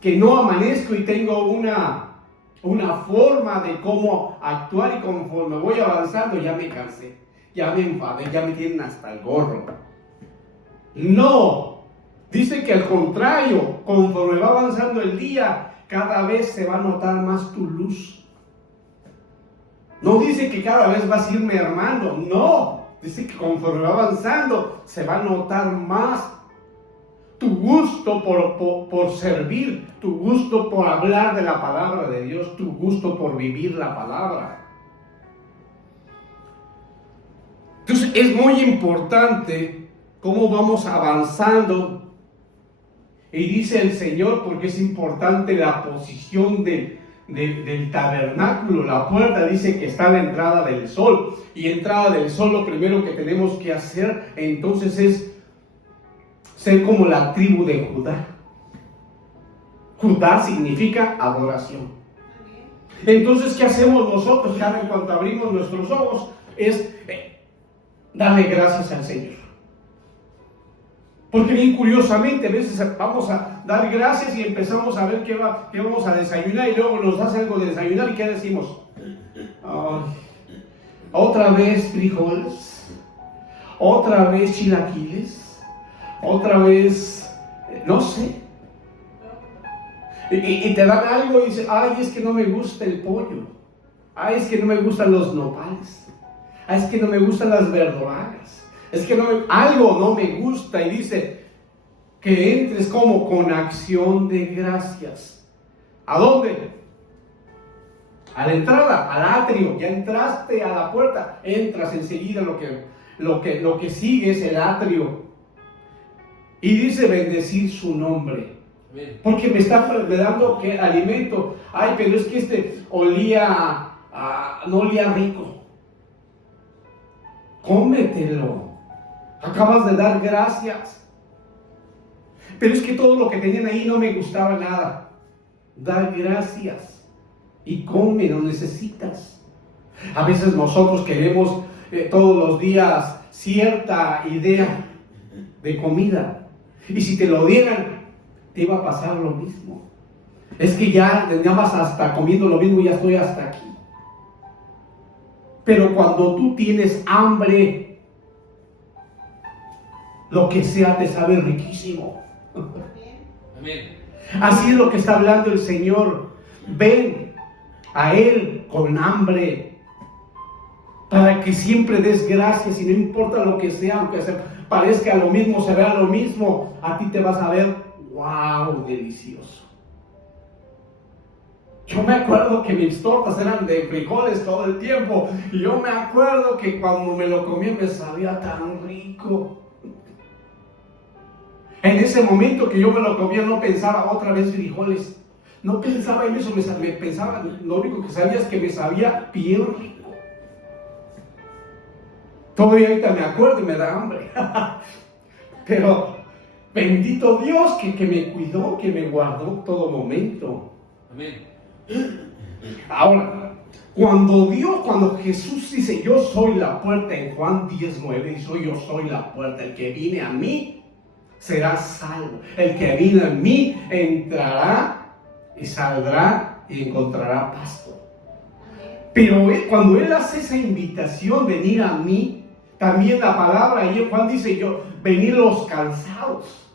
Que no amanezco y tengo una forma de cómo actuar y conforme voy avanzando ya me cansé, ya me enfadé, ya me tienen hasta el gorro. No, dice que al contrario, conforme va avanzando el día, cada vez se va a notar más tu luz. No dice que cada vez vas a ir mermando, no, dice que conforme va avanzando se va a notar más tu gusto por servir, tu gusto por hablar de la palabra de Dios, tu gusto por vivir la palabra. Entonces es muy importante cómo vamos avanzando. Y dice el Señor, porque es importante la posición del tabernáculo. La puerta dice que está a la entrada del sol. Y entrada del sol, lo primero que tenemos que hacer entonces es ser como la tribu de Judá. Judá significa adoración. Entonces, ¿qué hacemos nosotros? Cada en cuanto abrimos nuestros ojos es darle gracias al Señor. Porque bien curiosamente a veces vamos a dar gracias y empezamos a ver qué vamos a desayunar y luego nos hace algo de desayunar y ¿qué decimos? Otra vez frijoles, otra vez chilaquiles, otra vez, no sé. Y te dan algo y dices, ay, es que no me gusta el pollo. Ay, es que no me gustan los nopales. Ay, es que no me gustan las verdolagas. Es que algo no me gusta. Y dice que entres como con acción de gracias. ¿A dónde? A la entrada, al atrio. Ya entraste a la puerta. Entras enseguida, lo que sigue es el atrio. Y dice bendecir su nombre. Porque me está dando ¿qué? Alimento. Ay, pero es que no olía rico. Cómetelo. Acabas de dar gracias. Pero es que todo lo que tenían ahí no me gustaba nada. Da gracias. Y come, lo necesitas. A veces nosotros queremos todos los días cierta idea de comida. Y si te lo dieran, te iba a pasar lo mismo. Es que ya vas hasta comiendo lo mismo, ya estoy hasta aquí. Pero cuando tú tienes hambre, lo que sea te sabe riquísimo. Amén. Así es lo que está hablando el Señor. Ven a Él con hambre, para que siempre des gracias y no importa lo que sea, aunque se parezca lo mismo, se vea lo mismo, a ti te vas a ver, wow, delicioso. Yo me acuerdo que mis tortas eran de frijoles todo el tiempo, y yo me acuerdo que cuando me lo comía me sabía tan rico. En ese momento que yo me lo comía no pensaba otra vez frijoles, no pensaba en eso, me pensaba, lo único que sabía es que me sabía bien rico. Todavía ahorita me acuerdo y me da hambre. Pero bendito Dios que me cuidó, que me guardó todo momento. Amén. Ahora, cuando Jesús dice yo soy la puerta en Juan 10:9, dice yo soy la puerta, el que viene a mí será salvo, el que viene a mí entrará y saldrá y encontrará pasto. Pero cuando Él hace esa invitación, venir a mí, también la palabra ahí Juan dice venir los cansados,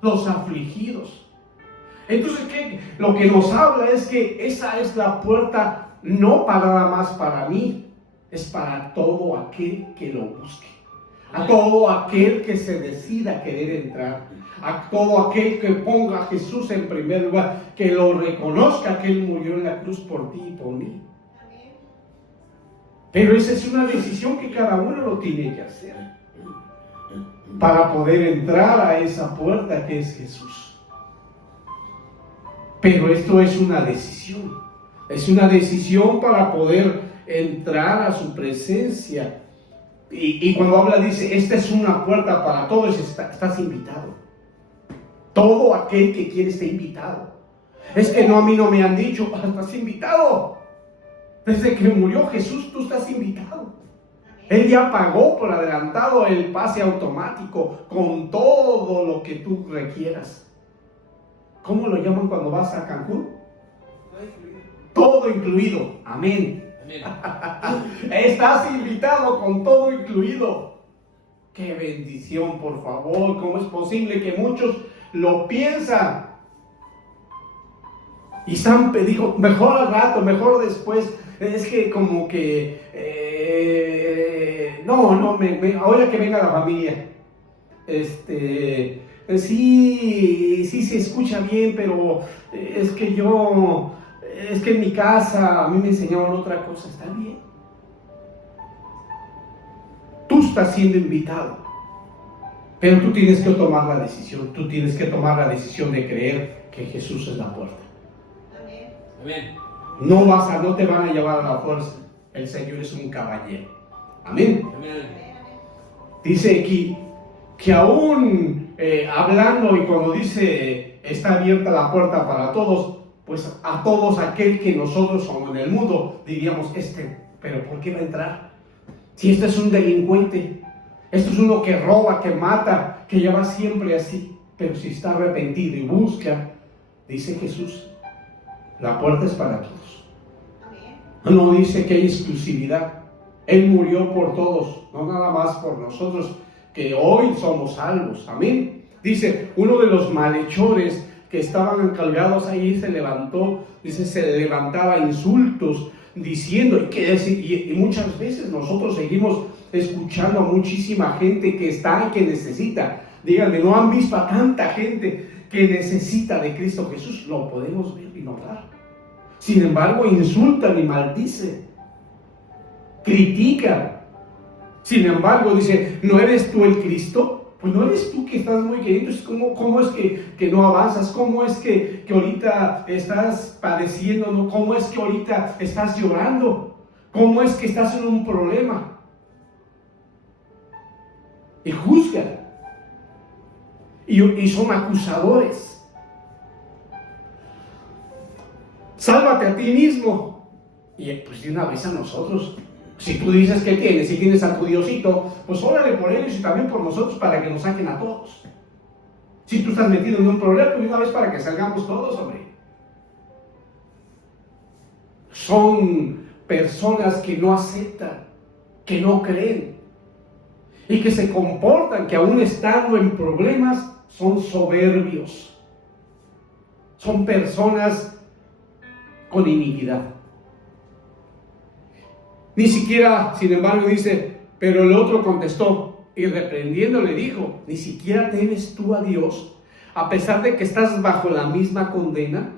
los afligidos. Entonces, lo que nos habla es que esa es la puerta, no para nada más para mí, es para todo aquel que lo busque. A todo aquel que se decida querer entrar, a todo aquel que ponga a Jesús en primer lugar, que lo reconozca que Él murió en la cruz por ti y por mí. Pero esa es una decisión que cada uno lo tiene que hacer para poder entrar a esa puerta que es Jesús. Pero esto es una decisión para poder entrar a su presencia. Y cuando habla dice, esta es una puerta para todos, estás invitado. Todo aquel que quiere está invitado. Es que no, a mí no me han dicho, estás invitado. Desde que murió Jesús, tú estás invitado. Él ya pagó por adelantado el pase automático con todo lo que tú requieras. ¿Cómo lo llaman cuando vas a Cancún? Todo incluido. Amén. Estás invitado con todo incluido. Qué bendición, por favor. ¿Cómo es posible que muchos lo piensan? Y Sam dijo, mejor al rato, mejor después. Es que como que ahora que venga la familia, sí se escucha bien, pero es que en mi casa a mí me enseñaron otra cosa. Está bien. Tú estás siendo invitado, pero tú tienes que tomar la decisión. Tú tienes que tomar la decisión de creer que Jesús es la puerta. Amén. No te van a llevar a la fuerza. El Señor es un caballero. Amén. Amén. Dice aquí que aún hablando y cuando dice está abierta la puerta para todos, pues a todos aquel que nosotros somos en el mundo diríamos, pero ¿por qué va a entrar? Si este es un delincuente, esto es uno que roba, que mata, que ya va siempre así. Pero si está arrepentido y busca, dice Jesús, la puerta es para todos. No dice que hay exclusividad. Él murió por todos, no nada más por nosotros, que hoy somos salvos. Amén. Dice, uno de los malhechores que estaban encargados ahí se levantó, dice, se levantaba insultos, diciendo, y muchas veces nosotros seguimos escuchando a muchísima gente que está y que necesita. Díganme, ¿no han visto a tanta gente que necesita de Cristo Jesús? Lo podemos ver y notar. Sin embargo, insultan y maldicen, critican. Sin embargo, dice, ¿no eres tú el Cristo? Pues no eres tú que estás muy querido. ¿Cómo es que no avanzas? ¿Cómo es que ahorita estás padeciendo? ¿No? ¿Cómo es que ahorita estás llorando? ¿Cómo es que estás en un problema? Y juzgan. Y son acusadores. Sálvate a ti mismo. Y pues de una vez a nosotros. Si tú dices que tienes, si tienes a tu Diosito, pues órale por ellos y también por nosotros para que nos saquen a todos. Si tú estás metido en un problema, pues de una vez para que salgamos todos, hombre. Son personas que no aceptan, que no creen y que se comportan, que aún estando en problemas, son soberbios. Son personas con iniquidad. Ni siquiera, sin embargo, dice, pero el otro contestó y reprendiendo le dijo, ¿ni siquiera temes tú a Dios a pesar de que estás bajo la misma condena?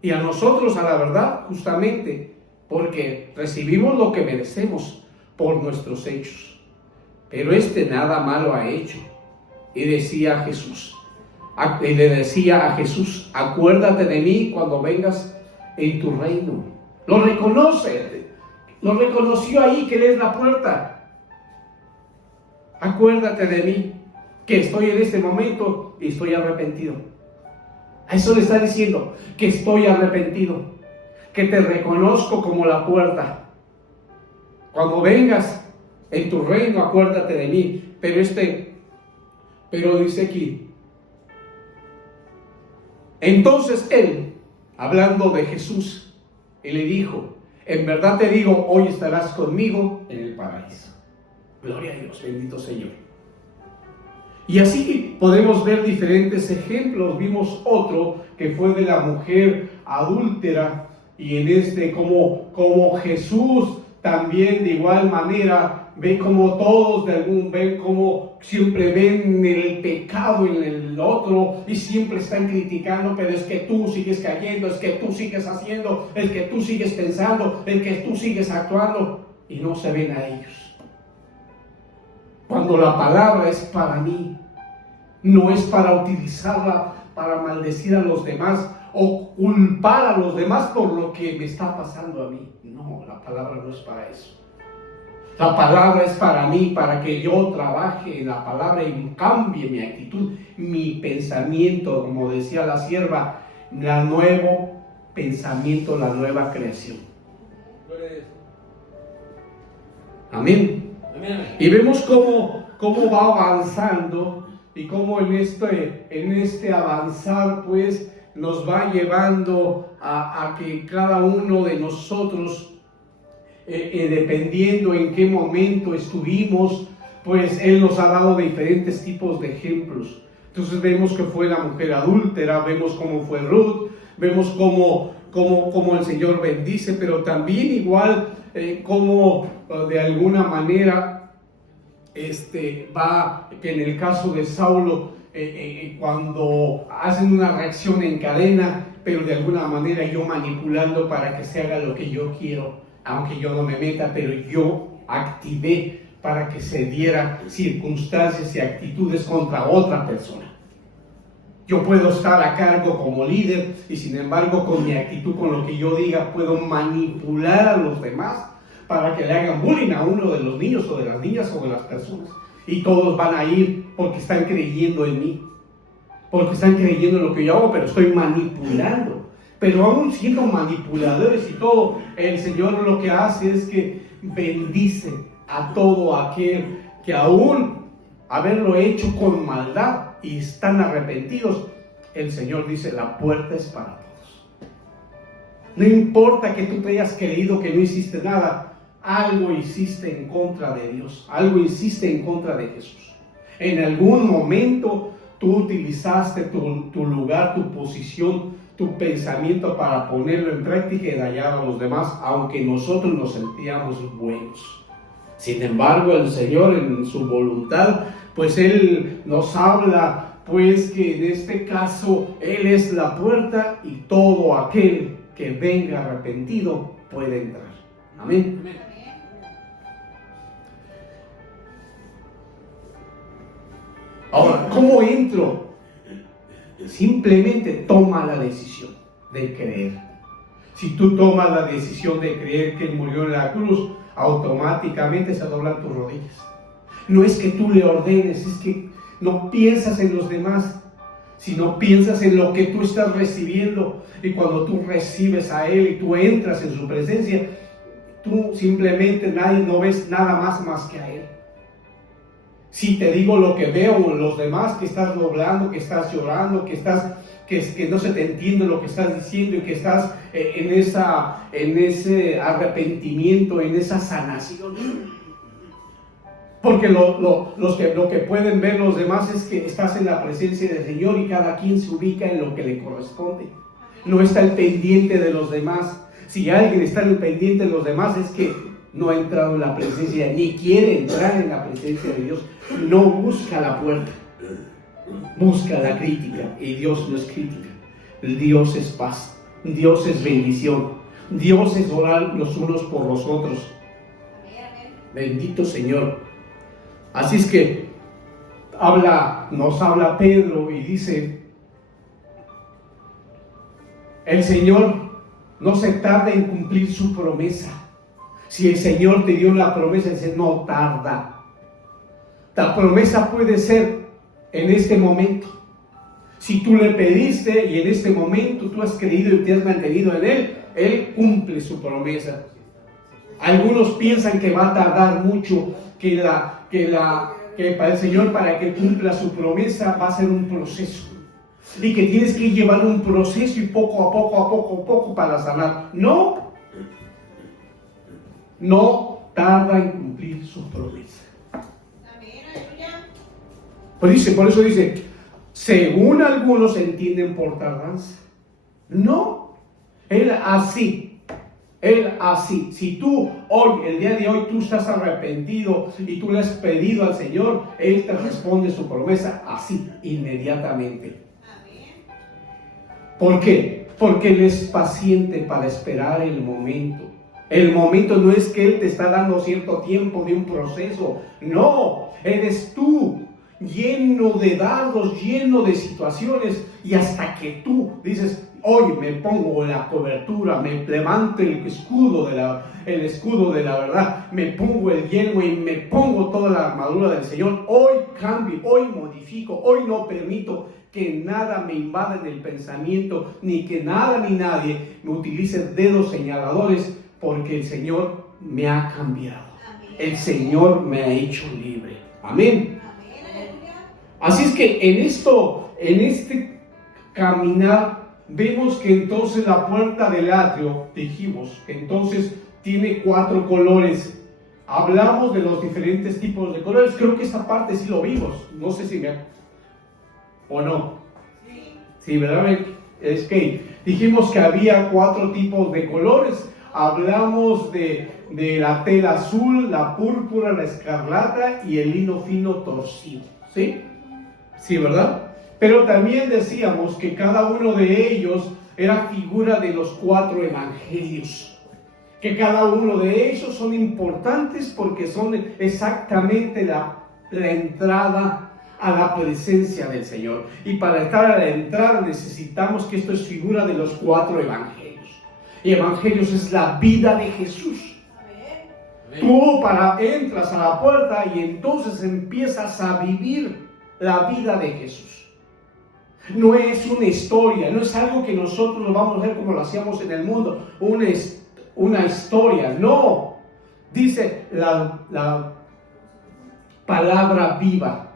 Y a nosotros, a la verdad, justamente, porque recibimos lo que merecemos por nuestros hechos. Pero nada malo ha hecho. Y le decía a Jesús, acuérdate de mí cuando vengas en tu reino. Lo reconoció ahí que Él es la puerta. Acuérdate de mí, que estoy en este momento y estoy arrepentido. A eso le está diciendo, que estoy arrepentido, que te reconozco como la puerta. Cuando vengas en tu reino, acuérdate de mí. Pero dice aquí, entonces Él, hablando de Jesús, y le dijo, en verdad te digo, hoy estarás conmigo en el paraíso. Gloria a Dios, bendito Señor. Y así podemos ver diferentes ejemplos. Vimos otro que fue de la mujer adúltera, y en como Jesús también de igual manera ven como todos ven como siempre ven el pecado en el otro y siempre están criticando, pero es que tú sigues cayendo, es que tú sigues haciendo, es que tú sigues pensando, es que tú sigues actuando y no se ven a ellos. Cuando la palabra es para mí, no es para utilizarla para maldecir a los demás o culpar a los demás por lo que me está pasando a mí. No, la palabra no es para eso. La palabra es para mí, para que yo trabaje en la palabra y cambie mi actitud, mi pensamiento, como decía la sierva, el nuevo pensamiento, la nueva creación. Amén. Y vemos cómo va avanzando y cómo en este avanzar pues nos va llevando a que cada uno de nosotros, dependiendo en qué momento estuvimos, pues Él nos ha dado diferentes tipos de ejemplos. Entonces vemos que fue la mujer adúltera, vemos cómo fue Ruth, vemos cómo el Señor bendice, pero también igual cómo de alguna manera va, que en el caso de Saulo, cuando hacen una reacción en cadena, pero de alguna manera yo manipulando para que se haga lo que yo quiero, aunque yo no me meta, pero yo activé para que se dieran circunstancias y actitudes contra otra persona. Yo puedo estar a cargo como líder y sin embargo con mi actitud, con lo que yo diga, puedo manipular a los demás para que le hagan bullying a uno de los niños o de las niñas o de las personas. Y todos van a ir porque están creyendo en mí, porque están creyendo en lo que yo hago, pero estoy manipulando. Pero aún siendo manipuladores y todo, el Señor lo que hace es que bendice a todo aquel que aún haberlo hecho con maldad y están arrepentidos, el Señor dice, la puerta es para todos. No importa que tú te hayas creído que no hiciste nada, algo hiciste en contra de Dios, algo hiciste en contra de Jesús. En algún momento tú utilizaste tu lugar, tu posición, tu pensamiento para ponerlo en práctica y dañar a los demás, aunque nosotros nos sentíamos buenos. Sin embargo, el Señor en su voluntad, pues Él nos habla, pues que en este caso Él es la puerta y todo aquel que venga arrepentido puede entrar. Amén. Ahora, ¿cómo entro? Simplemente toma la decisión de creer. Si tú tomas la decisión de creer que Él murió en la cruz, automáticamente se doblan tus rodillas. No es que tú le ordenes, es que no piensas en los demás, sino piensas en lo que tú estás recibiendo. Y cuando tú recibes a Él y tú entras en su presencia, tú simplemente no ves nada más que a Él. Si te digo lo que veo en los demás, que estás doblando, que estás llorando, que no se te entiende lo que estás diciendo y que estás en ese arrepentimiento, en esa sanación. Porque lo que pueden ver los demás es que estás en la presencia del Señor y cada quien se ubica en lo que le corresponde. No está el pendiente de los demás. Si alguien está en el pendiente de los demás es que no ha entrado en la presencia, ni quiere entrar en la presencia de Dios. No busca la puerta, busca la crítica. Y Dios no es crítica. Dios es paz, Dios es bendición, Dios es orar los unos por los otros. Bendito Señor. Así es que nos habla Pedro y dice: el Señor no se tarda en cumplir su promesa. Si el Señor te dio la promesa, dice, no tarda. La promesa puede ser en este momento. Si tú le pediste y en este momento tú has creído y te has mantenido en Él, Él cumple su promesa. Algunos piensan que va a tardar mucho, que para el Señor, para que cumpla su promesa, va a ser un proceso. Y que tienes que llevar un proceso y poco a poco para sanar. No tarda en cumplir su promesa. Por eso dice, según algunos entienden por tardanza. No, Él así Él así, si tú hoy, el día de hoy, tú estás arrepentido y tú le has pedido al Señor, Él te responde su promesa así, inmediatamente. ¿Por qué? Porque Él es paciente para esperar el momento. El momento no es que Él te está dando cierto tiempo de un proceso. No, eres tú, lleno de dardos, lleno de situaciones. Y hasta que tú dices, hoy me pongo la cobertura, me levanto el escudo de la verdad, me pongo el yelmo y me pongo toda la armadura del Señor. Hoy cambio, hoy modifico, hoy no permito que nada me invada en el pensamiento, ni que nada ni nadie me utilice dedos señaladores, porque el Señor me ha cambiado. Amén. El Señor me ha hecho libre. Amén. Amén. Así es que en este caminar, vemos que entonces la puerta del atrio, dijimos, que entonces tiene 4 colores. Hablamos de los diferentes tipos de colores. Creo que esta parte sí lo vimos. No sé si o no. Sí, ¿verdad? Es que dijimos que había 4 tipos de colores. Hablamos de la tela azul, la púrpura, la escarlata y el lino fino torcido. ¿Sí? Sí, ¿verdad? Pero también decíamos que cada uno de ellos era figura de los 4 evangelios. Que cada uno de ellos son importantes porque son exactamente la entrada a la presencia del Señor. Y para estar a la entrada necesitamos que esto es figura de los 4 evangelios. Y evangelios es la vida de Jesús. Amén. Tú entras a la puerta y entonces empiezas a vivir la vida de Jesús. No es una historia, no es algo que nosotros lo vamos a ver como lo hacíamos en el mundo, una historia, no. Dice la palabra viva,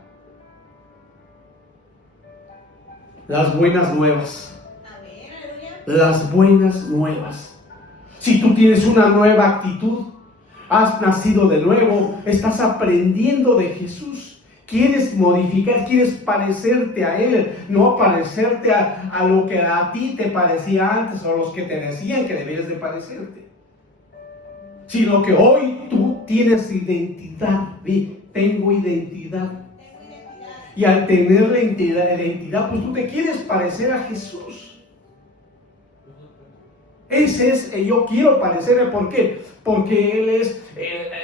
las buenas nuevas. Las buenas nuevas. Si tú tienes una nueva actitud, has nacido de nuevo, estás aprendiendo de Jesús, quieres modificar, quieres parecerte a Él, no parecerte a lo que a ti te parecía antes o los que te decían que debías de parecerte, sino que hoy tú tienes identidad. Tengo identidad. Y al tener la identidad, pues tú te quieres parecer a Jesús. Ese es, yo quiero parecerme. ¿Por qué? Porque Él es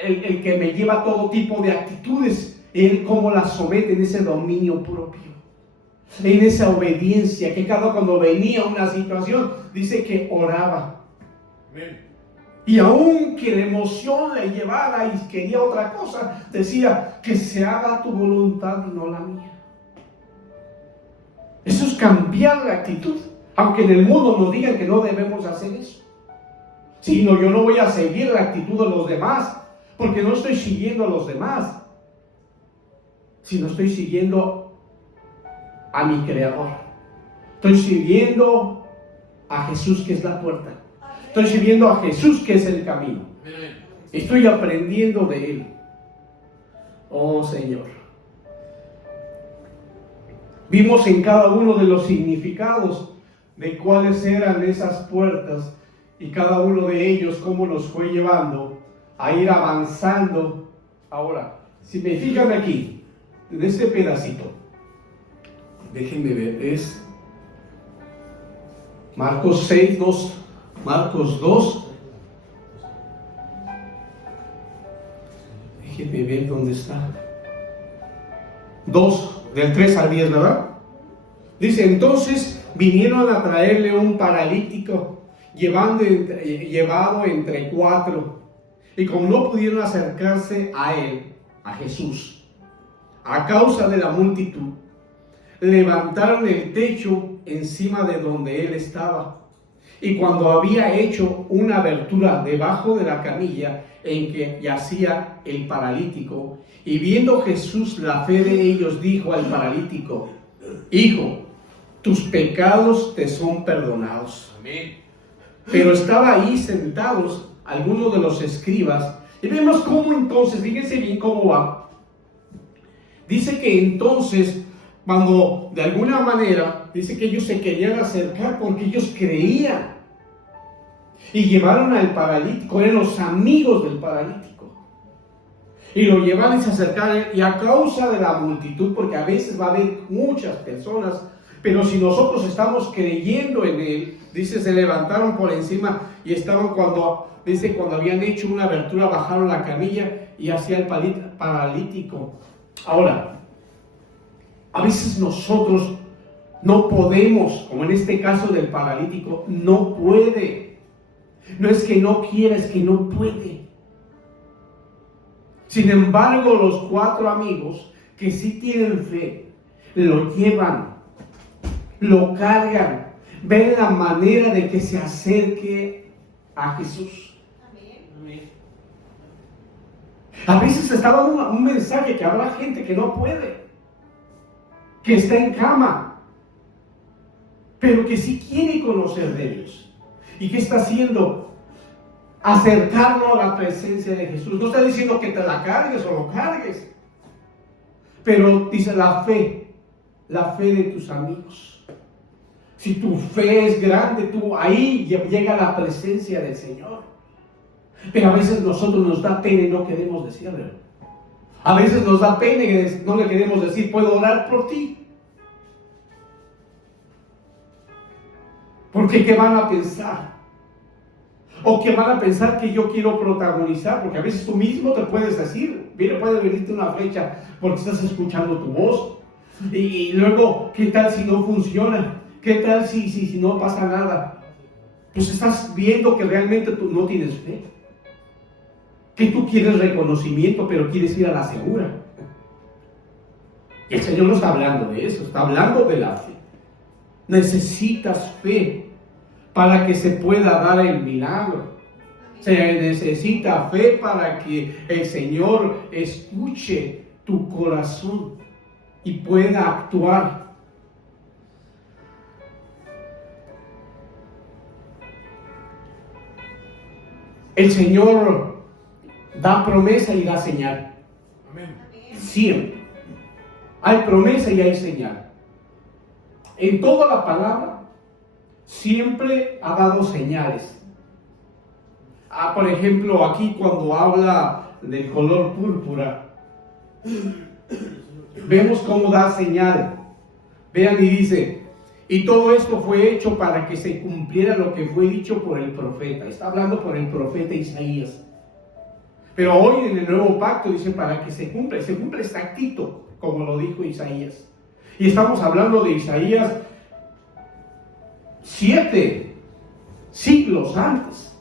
el que me lleva todo tipo de actitudes. Él cómo las somete en ese dominio propio, en esa obediencia, que cuando venía una situación, dice que oraba. Amén. Y aunque la emoción le llevara y quería otra cosa, decía que se haga tu voluntad y no la mía. Eso es cambiar la actitud. Aunque en el mundo nos digan que no debemos hacer eso. Sino yo no voy a seguir la actitud de los demás, porque no estoy siguiendo a los demás, sino estoy siguiendo a mi Creador. Estoy siguiendo a Jesús, que es la puerta. Estoy siguiendo a Jesús, que es el camino. Estoy aprendiendo de Él. Oh Señor. Vimos en cada uno de los significados de cuáles eran esas puertas y cada uno de ellos cómo nos fue llevando a ir avanzando. Ahora, si me fijan aquí, en este pedacito, déjenme ver, es Marcos 2, déjenme ver dónde está, 2, del 3 al 10, ¿verdad? Dice, entonces vinieron a traerle un paralítico, llevado entre 4, y como no pudieron acercarse a él, a Jesús, a causa de la multitud, levantaron el techo encima de donde él estaba, y cuando había hecho una abertura debajo de la camilla en que yacía el paralítico, y viendo Jesús la fe de ellos, dijo al paralítico, hijo, tus pecados te son perdonados. Amén. Pero estaba ahí sentados algunos de los escribas, y vemos cómo entonces, fíjense bien cómo va. Dice que entonces, cuando de alguna manera, dice que ellos se querían acercar porque ellos creían. Y llevaron al paralítico, eran los amigos del paralítico. Y lo llevaron y se acercaron, y a causa de la multitud, porque a veces va a haber muchas personas, pero si nosotros estamos creyendo en Él, dice, se levantaron por encima y estaban cuando habían hecho una abertura, bajaron la camilla y hacia el paralítico. Ahora, a veces nosotros no podemos, como en este caso del paralítico, no puede. No es que no quiera, es que no puede. Sin embargo, los 4 amigos que sí tienen fe, lo llevan, lo cargan, ven la manera de que se acerque a Jesús. Amén. A veces está dando un mensaje que habrá gente que no puede, que está en cama, pero que sí quiere conocer de Dios. ¿Y qué está haciendo? Acercarlo a la presencia de Jesús. No está diciendo que te la cargues o lo cargues, pero dice la fe de tus amigos. Si tu fe es grande, tú ahí llega la presencia del Señor. Pero a veces nosotros nos da pena y no queremos decirle. A veces nos da pena y no le queremos decir, puedo orar por ti. Porque ¿qué van a pensar? O que van a pensar que yo quiero protagonizar, porque a veces tú mismo te puedes decir, mira, puede venirte una flecha porque estás escuchando tu voz. Y luego, ¿qué tal si no funciona? ¿Qué tal si no pasa nada? Pues estás viendo que realmente tú no tienes fe. Que tú quieres reconocimiento, pero quieres ir a la segura. Y el Señor no está hablando de eso, está hablando de la fe. Necesitas fe para que se pueda dar el milagro. Se necesita fe para que el Señor escuche tu corazón y pueda actuar. El Señor da promesa y da señal. Amén. Siempre. Hay promesa y hay señal. En toda la palabra siempre ha dado señales. Por ejemplo, aquí cuando habla del color púrpura, vemos cómo da señal. Vean y dice, y todo esto fue hecho para que se cumpliera lo que fue dicho por el profeta. Está hablando por el profeta Isaías. Pero hoy en el nuevo pacto dice para que se cumple exactito, como lo dijo Isaías. Y estamos hablando de Isaías 7 siglos antes.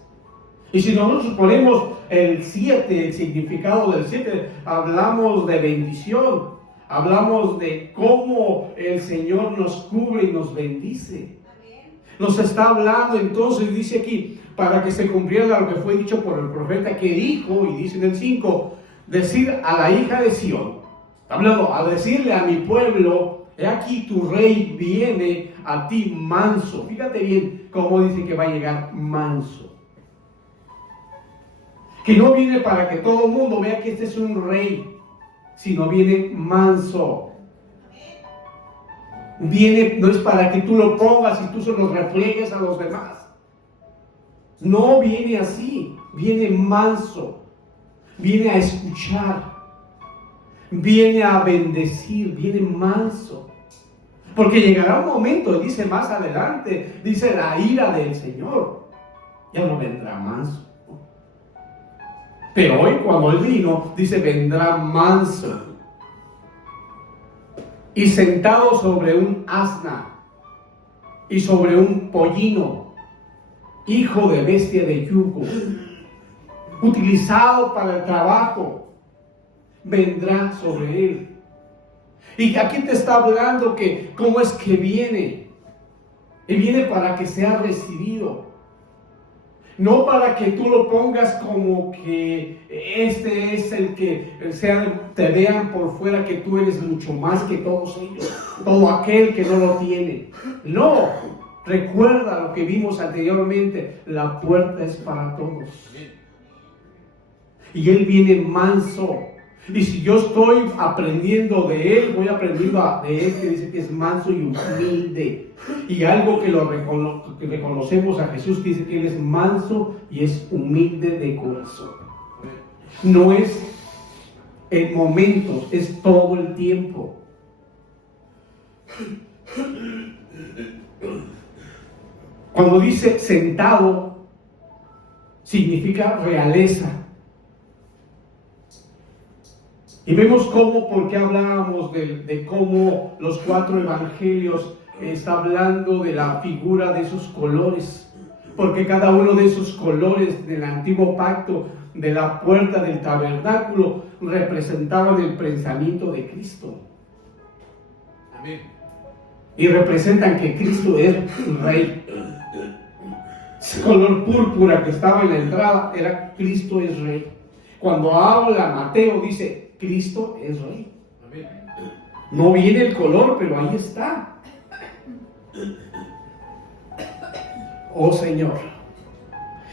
Y si nosotros ponemos el 7, el significado del 7, hablamos de bendición, hablamos de cómo el Señor nos cubre y nos bendice. Nos está hablando entonces, dice aquí, para que se cumpliera lo que fue dicho por el profeta que dijo, y dice en el 5, decir a la hija de Sión, hablando, a decirle a mi pueblo, he aquí tu rey viene a ti manso. Fíjate bien cómo dice que va a llegar manso. Que no viene para que todo el mundo vea que este es un rey, sino viene manso. Viene, no es para que tú lo pongas y tú se lo reflejes a los demás. No viene así, viene manso, viene a escuchar, viene a bendecir, viene manso. Porque llegará un momento, y dice más adelante, dice la ira del Señor, ya no vendrá manso. Pero hoy cuando Él vino, dice vendrá manso. Y sentado sobre un asna y sobre un pollino, hijo de bestia de yugo, utilizado para el trabajo, vendrá sobre él. Y aquí te está hablando que cómo es que viene. Él viene para que sea recibido. No para que tú lo pongas como que este es el que te vean por fuera que tú eres mucho más que todos ellos, todo aquel que no lo tiene. No, recuerda lo que vimos anteriormente, la puerta es para todos. Y Él viene manso, Y si yo estoy aprendiendo de Él, voy aprendiendo de Él que dice que es manso y humilde. Y algo que que reconocemos a Jesús, que dice que Él es manso y es humilde de corazón. No es en momentos, es todo el tiempo. Cuando dice sentado, significa realeza. Y vemos cómo, porque hablábamos de cómo los 4 evangelios está hablando de la figura de esos colores, porque cada uno de esos colores del antiguo pacto, de la puerta del tabernáculo, representaban el pensamiento de Cristo. Amén. Y representan que Cristo es Rey. Ese color púrpura que estaba en la entrada era Cristo es Rey. Cuando habla Mateo dice Cristo es Rey. Amén. No viene el color, pero ahí está. Oh Señor.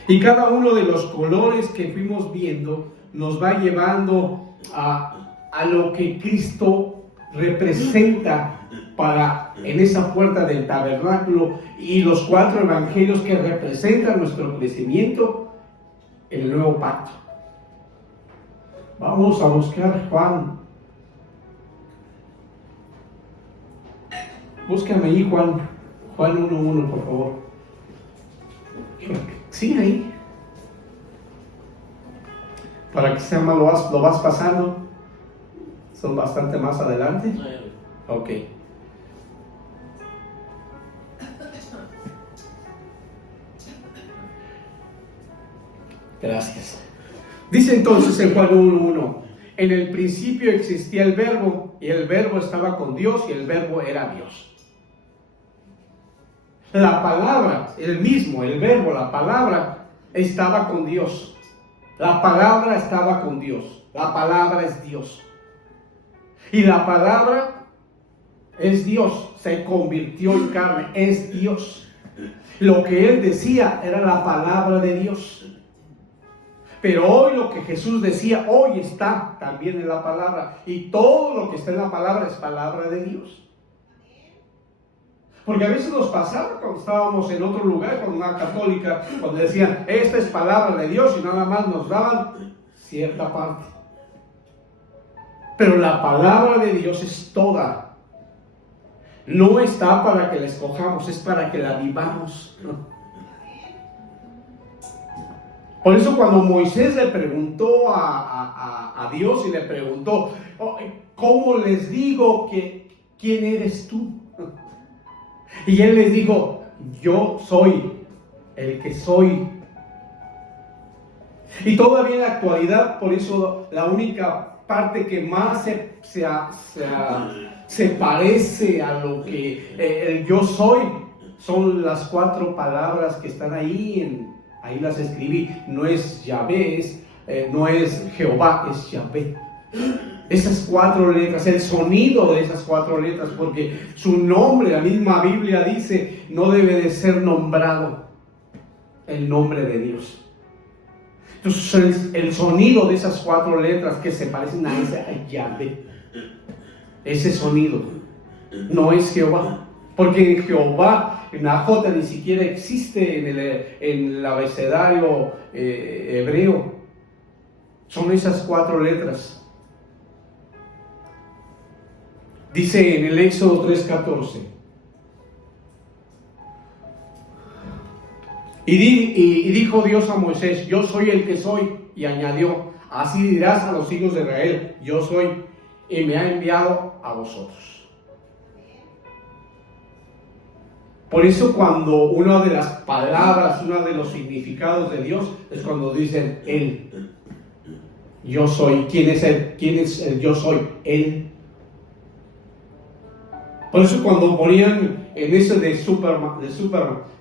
Y cada uno de los colores que fuimos viendo nos va llevando a lo que Cristo representa en esa puerta del tabernáculo, y los 4 evangelios que representan nuestro crecimiento en el nuevo pacto. Vamos a buscar Juan. Búscame ahí Juan 1:1, por favor. Sí, ahí. Para que sea más lo vas pasando. Son bastante más adelante. Ok. Gracias. Dice entonces en Juan 1:1: en el principio existía el verbo, y el verbo estaba con Dios, y el verbo era Dios. La palabra, el verbo, la palabra estaba con Dios. La palabra estaba con Dios. La palabra es Dios. Y la palabra es Dios. Se convirtió en carne. Es Dios. Lo que Él decía era la palabra de Dios. Pero hoy lo que Jesús decía, hoy está también en la palabra. Y todo lo que está en la palabra es palabra de Dios. Porque a veces nos pasaba cuando estábamos en otro lugar, con una católica, cuando decían, esta es palabra de Dios, y nada más nos daban cierta parte. Pero la palabra de Dios es toda. No está para que la escojamos, es para que la vivamos. Por eso cuando Moisés le preguntó a Dios y le preguntó, ¿cómo les digo quién eres tú? Y él les dijo, yo soy el que soy. Y todavía en la actualidad, por eso la única parte que más se parece a lo que el yo soy son las 4 palabras que están ahí, ahí las escribí. No es Yahvé, no es Jehová, es Yahvé. Esas 4 letras, el sonido de esas 4 letras, porque su nombre, la misma Biblia dice, no debe de ser nombrado el nombre de Dios. Entonces el sonido de esas 4 letras que se parecen a Yahvé, ese sonido no es Jehová, porque en Jehová, en la J ni siquiera existe en el abecedario hebreo. Son esas 4 letras. Dice en el Éxodo 3:14: y dijo Dios a Moisés, yo soy el que soy, y añadió, así dirás a los hijos de Israel, yo soy, y me ha enviado a vosotros. Por eso cuando una de las palabras, uno de los significados de Dios es cuando dicen Él. Yo soy. ¿Quién es Él? ¿Quién es el yo soy? Él. Por eso cuando ponían en ese de Superman,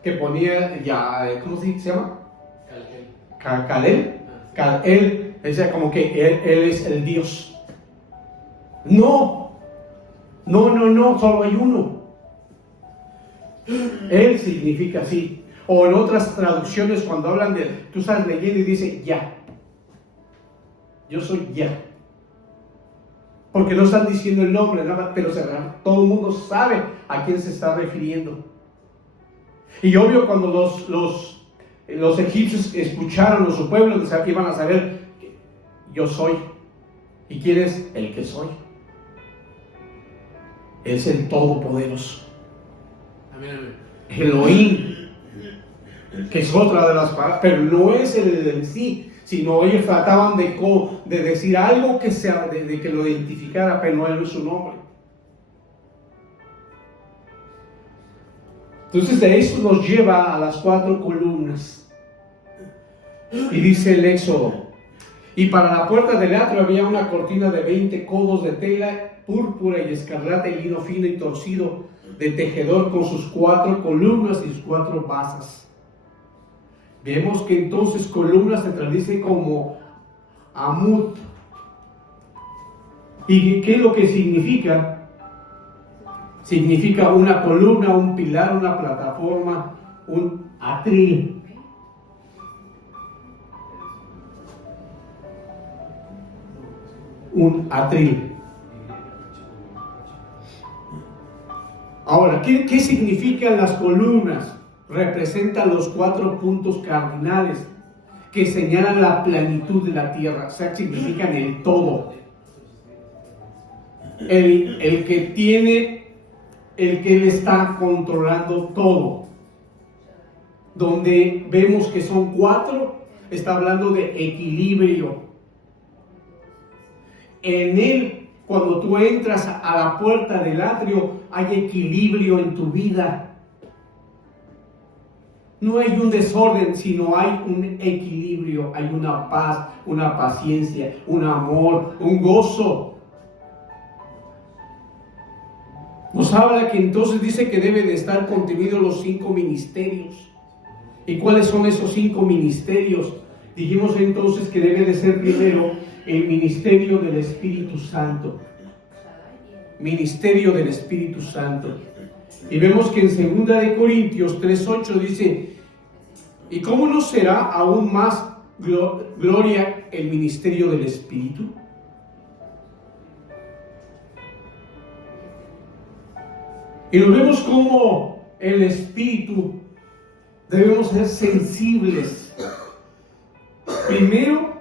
que ponía ya, ¿cómo se llama? Kal-El, decía como que él es el Dios. No, solo hay uno. Él significa así. O en otras traducciones cuando hablan de, tú estás leyendo y dice ya. Yo soy ya. porque no están diciendo el nombre, nada, pero todo el mundo sabe a quién se está refiriendo. Y obvio, cuando los egipcios escucharon, o su pueblo, iban a saber: yo soy. ¿Y quién es? El que soy. Es el Todopoderoso. Amén, amén. Elohim, que es otra de las palabras, pero no es el en sí, sino ellos trataban de decir algo que sea, de que lo identificara, pero no es su nombre. Entonces de eso nos lleva a las 4 columnas. Y dice el Éxodo: y para la puerta del atrio había una cortina de 20 codos de tela púrpura y escarlata y lino fino y torcido de tejedor, con sus 4 columnas y sus 4 basas. Vemos que entonces columnas se traduce como amud. ¿Y qué es lo que significa? Significa una columna, un pilar, una plataforma, un atril. Un atril. Ahora, ¿qué significan las columnas? Representan los 4 puntos cardinales que señalan la plenitud de la tierra, o sea, significan el todo. El que tiene, el que él está controlando todo. Donde vemos que son 4, está hablando de equilibrio. En él, cuando tú entras a la puerta del atrio, hay equilibrio en tu vida. No hay un desorden, sino hay un equilibrio, hay una paz, una paciencia, un amor, un gozo. Nos habla que entonces dice que deben de estar contenidos los 5 ministerios. ¿Y cuáles son esos 5 ministerios? Dijimos entonces que debe de ser primero el ministerio del Espíritu Santo. Ministerio del Espíritu Santo. Y vemos que en 2 de Corintios 3:8 dice: ¿y cómo no será aún más gloria el ministerio del Espíritu? Y nos vemos como el Espíritu debemos ser sensibles. Primero,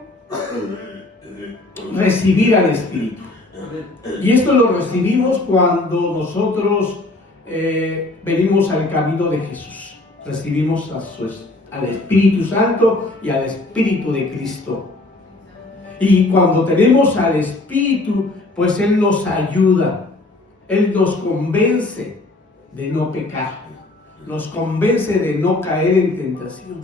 recibir al Espíritu. Y esto lo recibimos cuando nosotros venimos al camino de Jesús. Recibimos al Espíritu Santo y al Espíritu de Cristo. Y cuando tenemos al Espíritu, pues Él nos ayuda. Él nos convence de no pecar. Nos convence de no caer en tentación.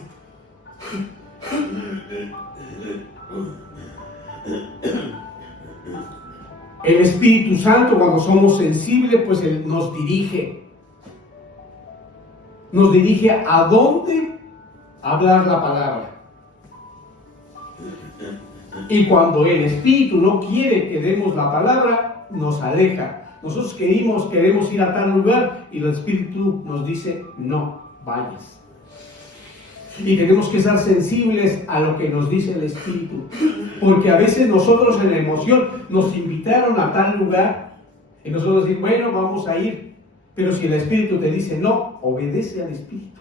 El Espíritu Santo, cuando somos sensibles, pues Él nos dirige. Nos dirige a dónde hablar la palabra. Y cuando el Espíritu no quiere que demos la palabra, nos aleja. Nosotros queremos ir a tal lugar y el Espíritu nos dice: no vayas. Y tenemos que estar sensibles a lo que nos dice el Espíritu, porque a veces nosotros en la emoción nos invitaron a tal lugar y nosotros decimos: bueno, vamos a ir. Pero si el Espíritu te dice no, obedece al Espíritu.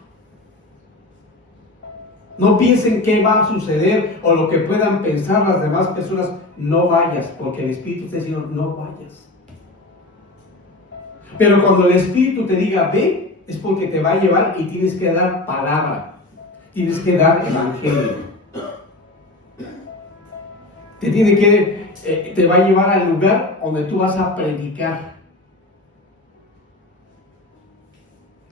No piensen qué va a suceder o lo que puedan pensar las demás personas. No vayas, porque el Espíritu te dice: no vayas. Pero cuando el Espíritu te diga ve, es porque te va a llevar y tienes que dar palabra, tienes que dar evangelio. Te va a llevar al lugar donde tú vas a predicar.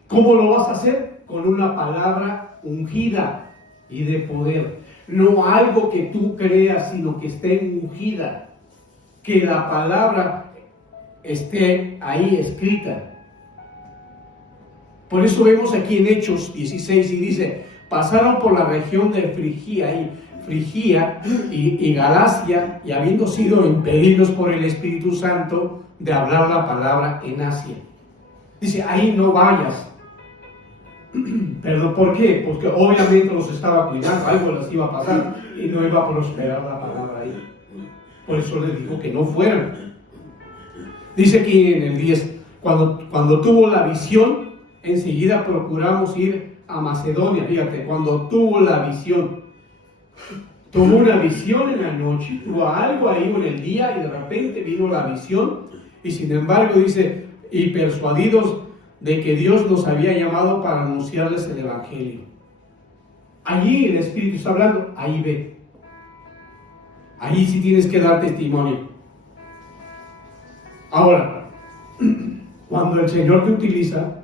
¿Cómo lo vas a hacer? Con una palabra ungida y de poder. No algo que tú creas, sino que esté ungida. Que la palabra esté ahí escrita. Por eso vemos aquí en Hechos 16 y dice: pasaron por la región de Frigia y Galacia, y habiendo sido impedidos por el Espíritu Santo de hablar la palabra en Asia. Dice: ahí no vayas. ¿Pero por qué? Porque obviamente los estaba cuidando, algo les iba a pasar y no iba a prosperar la palabra ahí. Por eso les dijo que no fueran. Dice aquí en el 10, cuando tuvo la visión, enseguida procuramos ir a Macedonia. Fíjate, cuando tuvo la visión, tuvo una visión en la noche, tuvo algo ahí en el día y de repente vino la visión. Y sin embargo dice, y persuadidos de que Dios nos había llamado para anunciarles el Evangelio. Allí el Espíritu está hablando, ahí ve. Allí sí tienes que dar testimonio. Ahora, cuando el Señor te utiliza,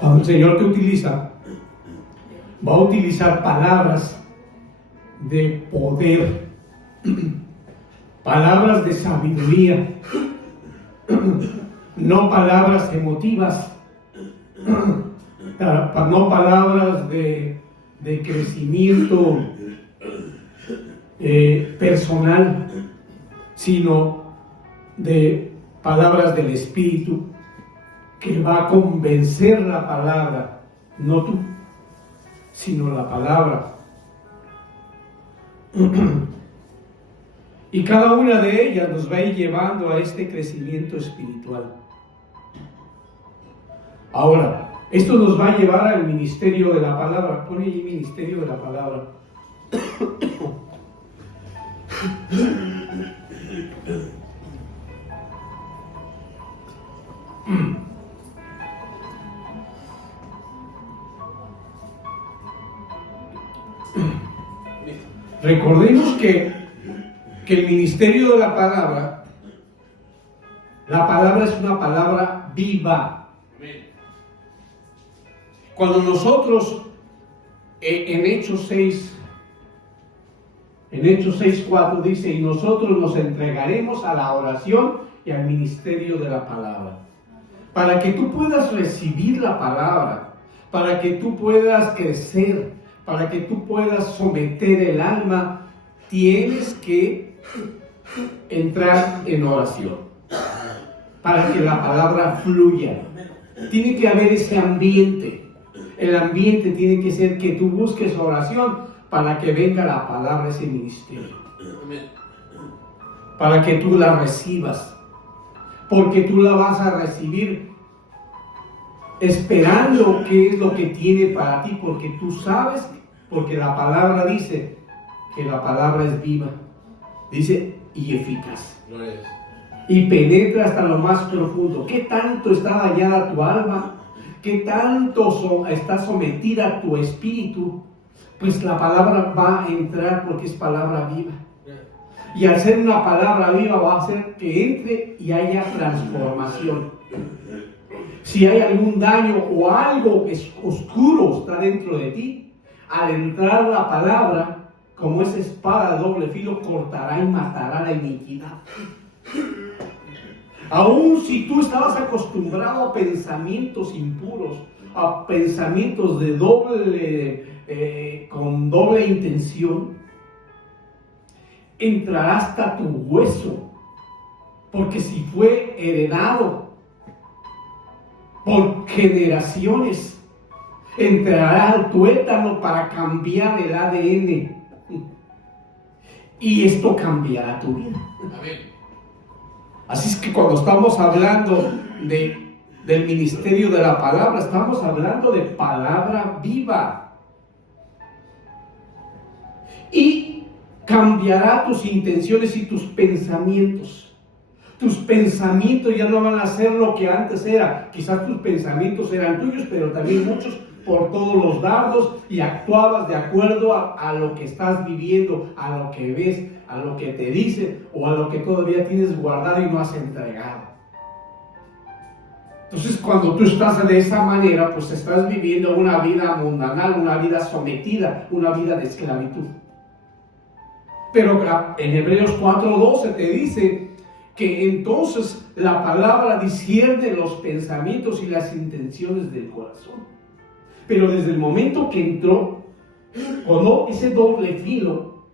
cuando el Señor te utiliza, va a utilizar palabras de poder, palabras de sabiduría, no palabras emotivas, no palabras de crecimiento personal, sino de palabras del Espíritu, que va a convencer la palabra, no tú, sino la palabra. Y cada una de ellas nos va a ir llevando a este crecimiento espiritual. Ahora, esto nos va a llevar al ministerio de la palabra. Pone ahí ministerio de la palabra. Recordemos que el ministerio de la palabra es una palabra viva. Cuando nosotros en Hechos 6:4 dice, y nosotros nos entregaremos a la oración y al ministerio de la palabra. Para que tú puedas recibir la palabra, para que tú puedas crecer, para que tú puedas someter el alma, tienes que entrar en oración, para que la palabra fluya. Tiene que haber ese ambiente. El ambiente tiene que ser que tú busques oración para que venga la palabra, ese ministerio. Para que tú la recibas. Porque tú la vas a recibir esperando qué es lo que tiene para ti, porque tú sabes, porque la palabra dice que la palabra es viva, dice, y eficaz, y penetra hasta lo más profundo. ¿Qué tanto está dañada tu alma? ¿Qué tanto está sometida tu espíritu? Pues la palabra va a entrar porque es palabra viva. Y al ser una palabra viva va a hacer que entre y haya transformación. Si hay algún daño o algo oscuro está dentro de ti, al entrar la palabra, como esa espada de doble filo, cortará y matará la iniquidad. Aún si tú estabas acostumbrado a pensamientos impuros, a pensamientos de con doble intención, entrará hasta tu hueso, porque si fue heredado por generaciones, entrará al tuétano para cambiar el ADN, y esto cambiará tu vida. Amén. Así es que cuando estamos hablando del ministerio de la palabra, estamos hablando de palabra viva. Y cambiará tus intenciones y tus pensamientos. Tus pensamientos ya no van a ser lo que antes era. Quizás tus pensamientos eran tuyos, pero también muchos por todos los dardos, y actuabas de acuerdo a lo que estás viviendo, a lo que ves, a lo que te dicen o a lo que todavía tienes guardado y no has entregado. Entonces, cuando tú estás de esa manera, pues estás viviendo una vida mundanal, una vida sometida, una vida de esclavitud. Pero en Hebreos 4:12 te dice que entonces la palabra discierne los pensamientos y las intenciones del corazón. Pero desde el momento que entró, con ese doble filo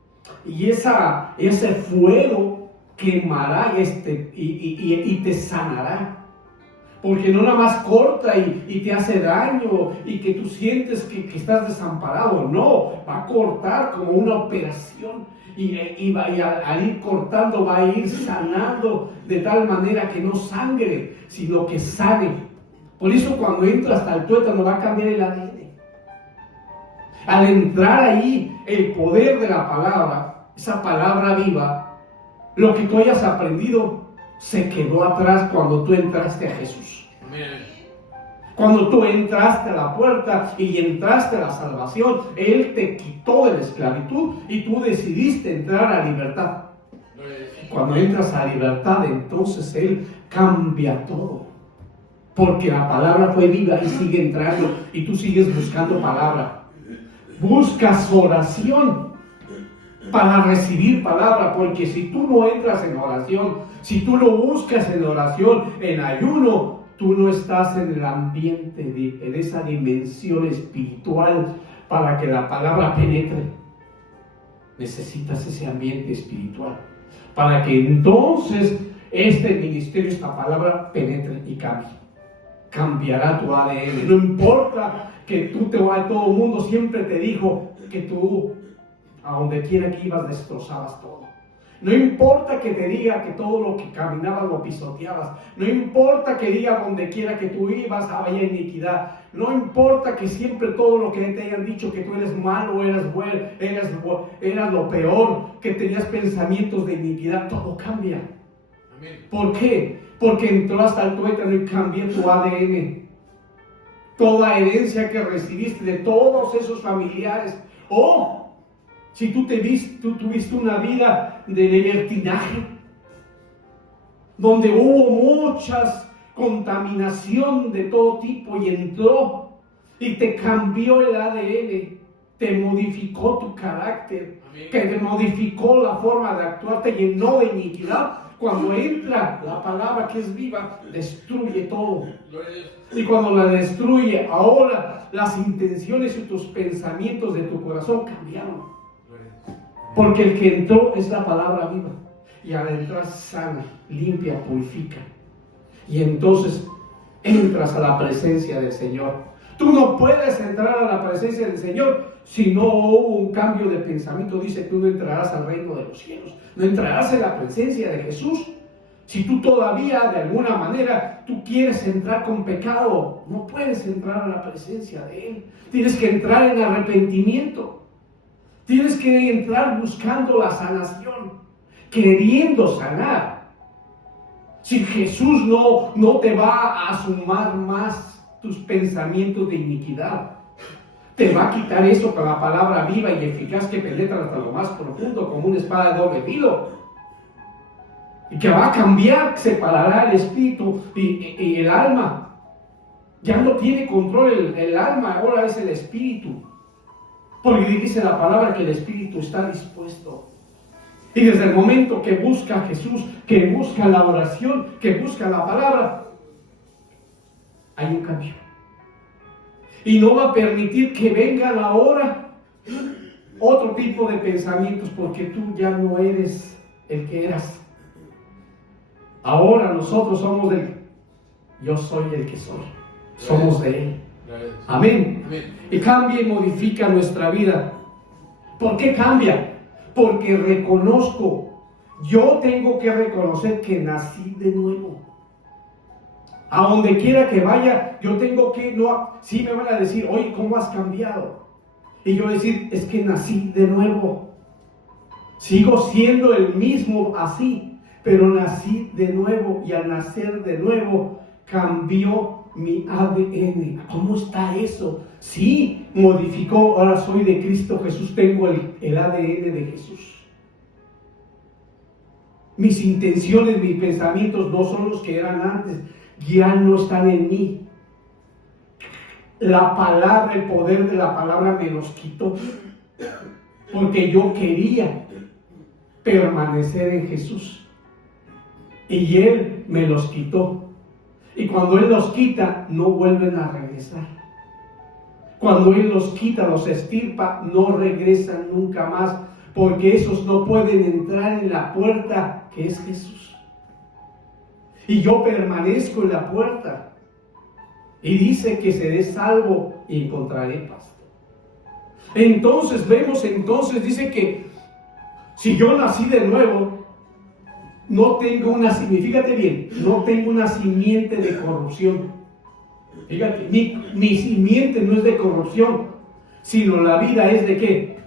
y ese fuego quemará y te sanará. Porque no nada más corta y te hace daño y que tú sientes que estás desamparado. No, va a cortar como una operación y al ir cortando va a ir sanando de tal manera que no sangre, sino que sane. Por eso cuando entra hasta el tuétano va a cambiar el ADN. Al entrar ahí el poder de la palabra, esa palabra viva, lo que tú hayas aprendido se quedó atrás cuando tú entraste a Jesús. Amén. Cuando tú entraste a la puerta y entraste a la salvación, Él te quitó de la esclavitud y tú decidiste entrar a libertad. Cuando entras a libertad, entonces Él cambia todo. Porque la palabra fue viva y sigue entrando y tú sigues buscando palabra. Buscas oración para recibir palabra, porque si tú no entras en oración, si tú no buscas en oración, en ayuno, tú no estás en el ambiente, en esa dimensión espiritual para que la palabra penetre. Necesitas ese ambiente espiritual para que entonces este ministerio, esta palabra penetre y cambie. Cambiará tu ADN. No importa que todo el mundo siempre te dijo que tú, a donde quiera que ibas, destrozabas todo. No importa que te diga que todo lo que caminabas lo pisoteabas. No importa que diga donde quiera que tú ibas había iniquidad. No importa que siempre todo lo que te hayan dicho que tú eres malo, eras bueno, eras lo peor, que tenías pensamientos de iniquidad, todo cambia. Amén. ¿Por qué? Porque entró hasta el tuétano y cambió tu ADN. Toda herencia que recibiste de todos esos familiares. Si tú tuviste una vida de libertinaje, donde hubo muchas contaminación de todo tipo y entró y te cambió el ADN, te modificó tu carácter, que te modificó la forma de actuar, te llenó de iniquidad. Cuando entra la palabra que es viva, destruye todo. Y cuando la destruye, ahora las intenciones y tus pensamientos de tu corazón cambiaron. Porque el que entró es la palabra viva. Y al entrar sana, limpia, purifica. Y entonces entras a la presencia del Señor. Tú no puedes entrar a la presencia del Señor si no hubo un cambio de pensamiento. Dice, tú no entrarás al reino de los cielos. No entrarás en la presencia de Jesús. Si tú todavía, de alguna manera, tú quieres entrar con pecado, no puedes entrar a la presencia de Él. Tienes que entrar en arrepentimiento. Tienes que entrar buscando la sanación, queriendo sanar. Si Jesús no te va a sumar más tus pensamientos de iniquidad, te va a quitar eso con la palabra viva y eficaz que penetra hasta lo más profundo como una espada de doble filo. Y que va a cambiar, separará el espíritu y el alma. Ya no tiene control el alma, ahora es el espíritu. Porque dice la palabra que el espíritu está dispuesto. Y desde el momento que busca a Jesús, que busca la oración, que busca la palabra, hay un cambio. Y no va a permitir que vengan ahora otro tipo de pensamientos, porque tú ya no eres el que eras. Ahora nosotros somos yo soy el que soy. Somos de Él. Amén. Amén. Y cambia y modifica nuestra vida. ¿Por qué cambia? Porque yo tengo que reconocer que nací de nuevo. A donde quiera que vaya, yo tengo que, sí me van a decir, oye, ¿cómo has cambiado? Y yo decir, es que nací de nuevo. Sigo siendo el mismo así, pero nací de nuevo, y al nacer de nuevo cambió mi ADN. ¿Cómo está eso? Sí, modificó, ahora soy de Cristo Jesús, tengo el ADN de Jesús. Mis intenciones, mis pensamientos no son los que eran antes, ya no están en mí. La palabra, el poder de la palabra me los quitó, porque yo quería permanecer en Jesús y Él me los quitó. Y cuando Él los quita, no vuelven a regresar. Cuando Él los quita, los extirpa, no regresan nunca más, porque esos no pueden entrar en la puerta que es Jesús. Y yo permanezco en la puerta. Y dice que seré salvo y encontraré pasto. Entonces vemos, dice que si yo nací de nuevo, no tengo una, fíjate bien, no tengo una simiente de corrupción. Fíjate, mi simiente no es de corrupción, sino la vida es de ¿qué?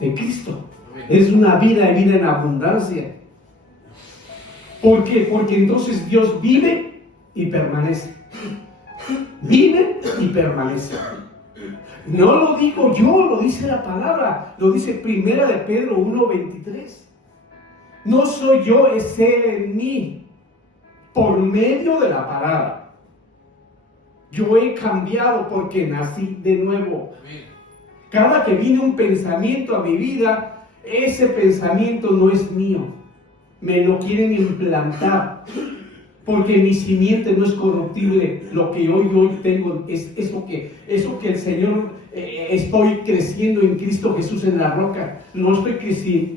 De Cristo. Es una vida en abundancia. ¿Por qué? Porque entonces Dios vive y permanece. Vive y permanece. No lo digo yo, lo dice la palabra, lo dice Primera de Pedro 1:23. No soy yo, es Él en mí, por medio de la palabra. Yo he cambiado porque nací de nuevo. Cada que viene un pensamiento a mi vida, ese pensamiento no es mío. Me lo quieren implantar. Porque mi simiente no es corruptible. Lo que hoy tengo es eso que el Señor, estoy creciendo en Cristo Jesús en la roca. No estoy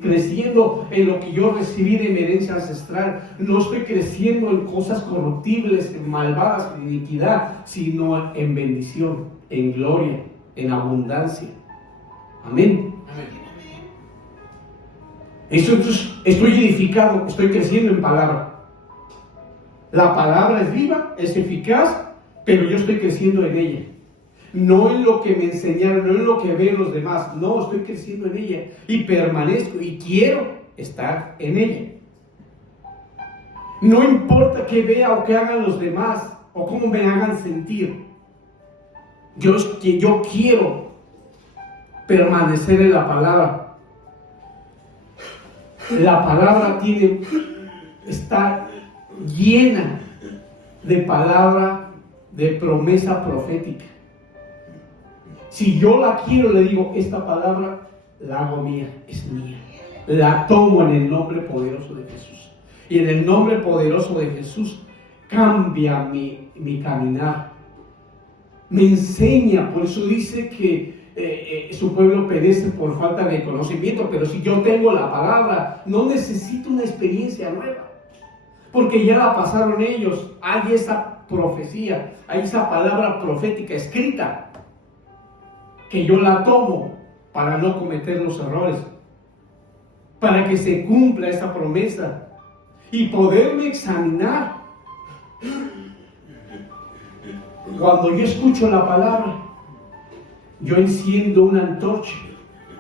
creciendo en lo que yo recibí de mi herencia ancestral. No estoy creciendo en cosas corruptibles, en malvadas, en iniquidad, sino en bendición, en gloria, en abundancia. Amén. Eso, entonces, estoy edificado, estoy creciendo en palabra. La palabra es viva, es eficaz, pero yo estoy creciendo en ella. No en lo que me enseñaron, no en lo que ven los demás. No, estoy creciendo en ella y permanezco y quiero estar en ella. No importa qué vea o qué hagan los demás o cómo me hagan sentir. Yo quiero permanecer en la palabra. La palabra está llena de palabra, de promesa profética. Si yo la quiero, le digo, esta palabra la hago mía, es mía. La tomo en el nombre poderoso de Jesús. Y en el nombre poderoso de Jesús cambia mi caminar. Me enseña, por eso dice que su pueblo perece por falta de conocimiento. Pero si yo tengo la palabra, no necesito una experiencia nueva. Porque ya la pasaron ellos. Hay esa profecía, hay esa palabra profética escrita, que yo la tomo para no cometer los errores, para que se cumpla esa promesa y poderme examinar. Cuando yo escucho la palabra, yo enciendo una antorcha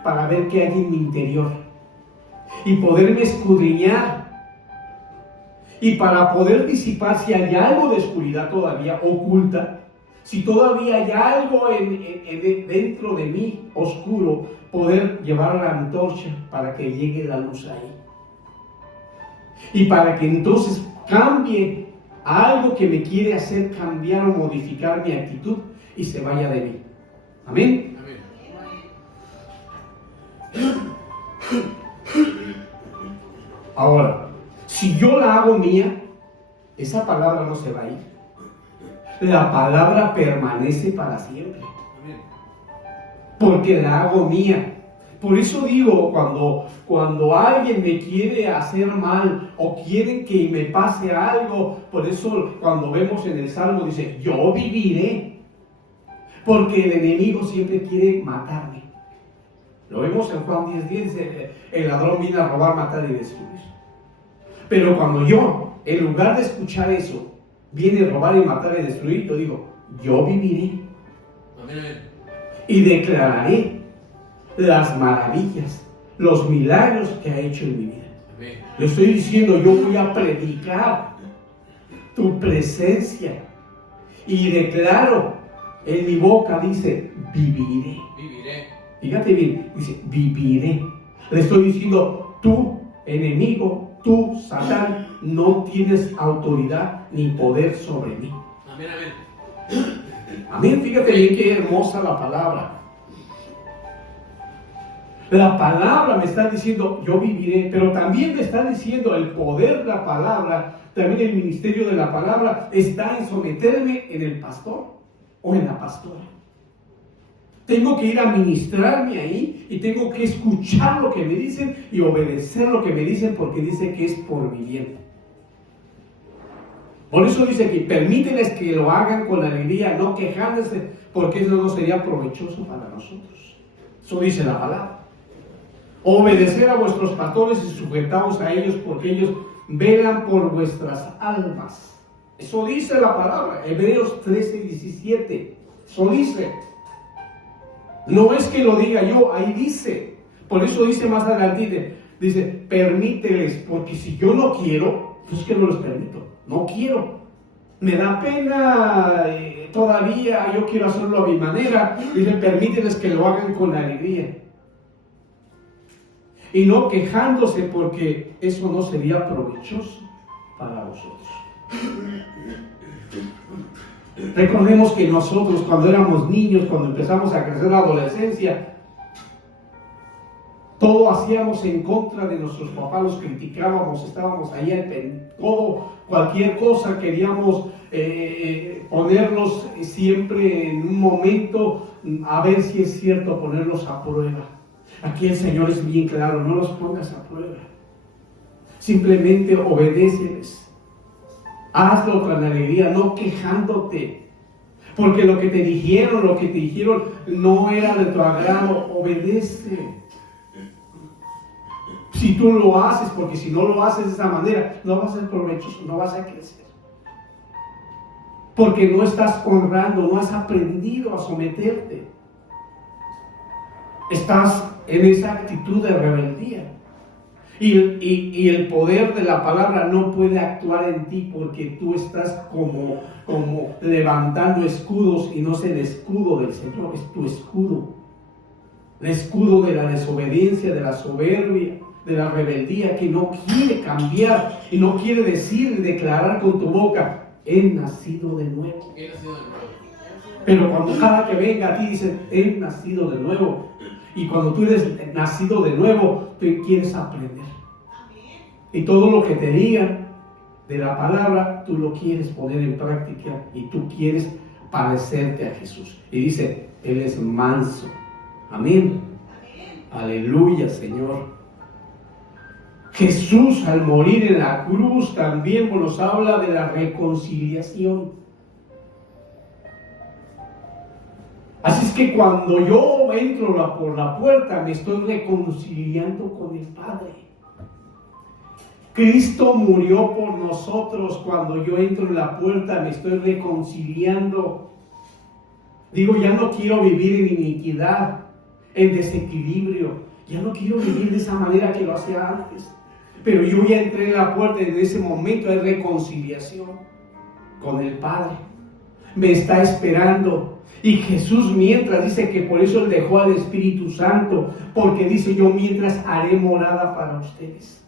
para ver qué hay en mi interior y poderme escudriñar. Y para poder disipar si hay algo de oscuridad todavía oculta, si todavía hay algo dentro de mí oscuro, poder llevar la antorcha para que llegue la luz ahí. Y para que entonces cambie algo que me quiere hacer cambiar o modificar mi actitud y se vaya de mí. Amén. Ahora, si yo la hago mía, esa palabra no se va a ir. La palabra permanece para siempre. Porque la hago mía. Por eso digo, cuando alguien me quiere hacer mal o quiere que me pase algo, por eso cuando vemos en el Salmo dice, yo viviré. Porque el enemigo siempre quiere matarme. Lo vemos en Juan 10:10, dice, el ladrón viene a robar, matar y destruir. Pero cuando yo, en lugar de escuchar eso, viene a robar y matar y destruir, yo digo, yo viviré. Amén. Y declararé las maravillas, los milagros que ha hecho en mi vida. Amén. Le estoy diciendo, yo voy a predicar tu presencia. Y declaro, en mi boca dice, viviré. Viviré. Fíjate bien, dice, viviré. Le estoy diciendo, tú, enemigo, tú, Satán, no tienes autoridad ni poder sobre mí. Amén, amén. Amén, fíjate bien qué hermosa la palabra. La palabra me está diciendo, yo viviré, pero también me está diciendo el poder de la palabra, también el ministerio de la palabra está en someterme en el pastor o en la pastora. Tengo que ir a ministrarme ahí y tengo que escuchar lo que me dicen y obedecer lo que me dicen porque dice que es por mi bien. Por eso dice que permíteles que lo hagan con alegría, no quejándose, porque eso no sería provechoso para nosotros. Eso dice la palabra. Obedecer a vuestros pastores y sujetaos a ellos, porque ellos velan por vuestras almas. Eso dice la palabra, Hebreos 13:17. Eso dice. No es que lo diga yo, ahí dice. Por eso dice más adelante, dice, permíteles, porque si yo no quiero, pues que no los permito. No quiero. Me da pena, todavía yo quiero hacerlo a mi manera. Dice, permíteles que lo hagan con alegría. Y no quejándose, porque eso no sería provechoso para vosotros. Recordemos que nosotros cuando éramos niños, cuando empezamos a crecer la adolescencia, todo hacíamos en contra de nuestros papás, los criticábamos, estábamos ahí en todo, cualquier cosa queríamos ponerlos siempre en un momento, a ver si es cierto, ponerlos a prueba. Aquí el Señor es bien claro, no los pongas a prueba, simplemente obedéceles. Hazlo con alegría, no quejándote, porque lo que te dijeron no era de tu agrado. Obedece. Si tú lo haces, porque si no lo haces de esa manera, no vas a ser provechoso, no vas a crecer. Porque no estás honrando, no has aprendido a someterte. Estás en esa actitud de rebeldía. Y el poder de la palabra no puede actuar en ti, porque tú estás como levantando escudos, y no es el escudo del Señor, es tu escudo. El escudo de la desobediencia, de la soberbia, de la rebeldía, que no quiere cambiar y no quiere decir y declarar con tu boca, he nacido de nuevo. He nacido de nuevo. Pero cuando cada que venga a ti dicen, he nacido de nuevo. Y cuando tú eres nacido de nuevo, tú quieres aprender. Y todo lo que te digan de la palabra, tú lo quieres poner en práctica y tú quieres parecerte a Jesús. Y dice, Él es manso. Amén. Aleluya, Señor. Jesús, al morir en la cruz, también nos habla de la reconciliación. Así es que cuando yo entro por la puerta, me estoy reconciliando con el Padre. Cristo murió por nosotros. Cuando yo entro en la puerta, me estoy reconciliando. Digo, ya no quiero vivir en iniquidad, en desequilibrio. Ya no quiero vivir de esa manera que lo hacía antes. Pero yo ya entré en la puerta, y en ese momento hay reconciliación con el Padre. Me está esperando. Y Jesús mientras dice que por eso Él dejó al Espíritu Santo, porque dice, yo mientras haré morada para ustedes.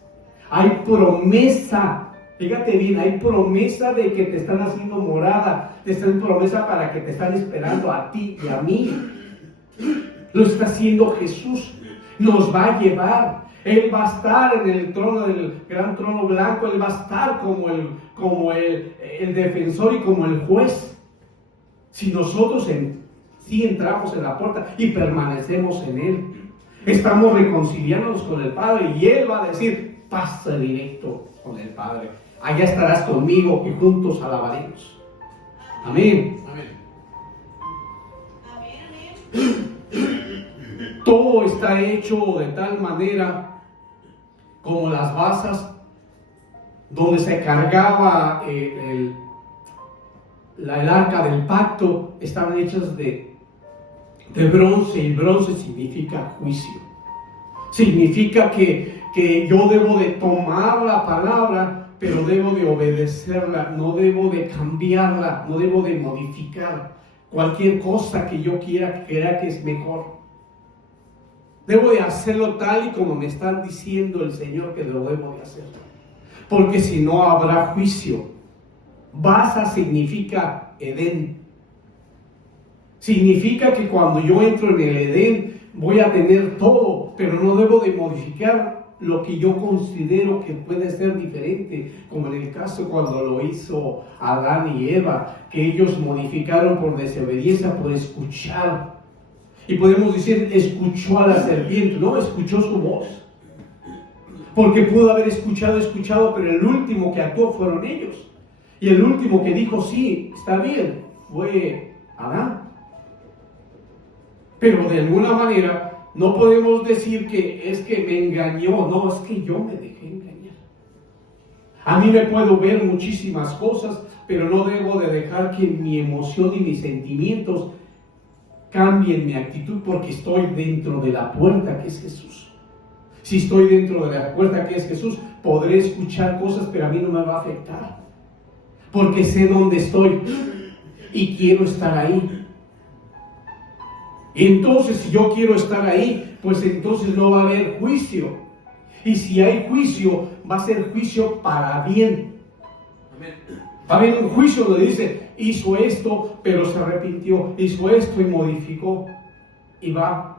Hay promesa, fíjate bien, hay promesa de que te están haciendo morada, te están promesa para que te están esperando a ti y a mí. Lo está haciendo Jesús, nos va a llevar. Él va a estar en el trono del gran trono blanco, Él va a estar como el defensor y como el juez. Si nosotros sí entramos en la puerta y permanecemos en Él, estamos reconciliándonos con el Padre, y Él va a decir, pasa directo con el Padre. Allá estarás conmigo y juntos alabaremos. Amén. Amén. Todo está hecho de tal manera como las basas donde se cargaba el arca del pacto estaban hechas de bronce, y bronce significa juicio. Significa que yo debo de tomar la palabra, pero debo de obedecerla, no debo de cambiarla, no debo de modificar cualquier cosa que yo quiera que es mejor. Debo de hacerlo tal y como me están diciendo el Señor que lo debo de hacer, porque si no habrá juicio. Basa significa Edén. Significa que cuando yo entro en el Edén voy a tener todo, pero no debo de modificar lo que yo considero que puede ser diferente, como en el caso cuando lo hizo Adán y Eva, que ellos modificaron por desobediencia, por escuchar. Y podemos decir, escuchó a la serpiente, no, escuchó su voz. Porque pudo haber escuchado, pero el último que actuó fueron ellos. Y el último que dijo, sí, está bien, fue Adán. Pero de alguna manera no podemos decir que es que me engañó, no, es que yo me dejé engañar. A mí me puedo ver muchísimas cosas, pero no debo de dejar que mi emoción y mis sentimientos cambien mi actitud, porque estoy dentro de la puerta que es Jesús. Si estoy dentro de la puerta que es Jesús, podré escuchar cosas, pero a mí no me va a afectar, porque sé dónde estoy y quiero estar ahí. Entonces, si yo quiero estar ahí, pues entonces no va a haber juicio. Y si hay juicio, va a ser juicio para bien. Va a haber un juicio donde dice, hizo esto, pero se arrepintió, hizo esto y modificó, y va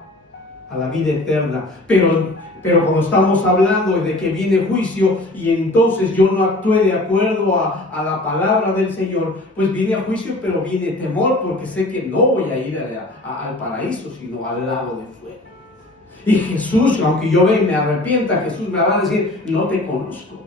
a la vida eterna. Pero cuando estamos hablando de que viene juicio y entonces yo no actué de acuerdo a la palabra del Señor, pues viene a juicio, pero viene temor, porque sé que no voy a ir al paraíso, sino al lado de fuera. Y Jesús, aunque yo me arrepienta, Jesús me va a decir, no te conozco.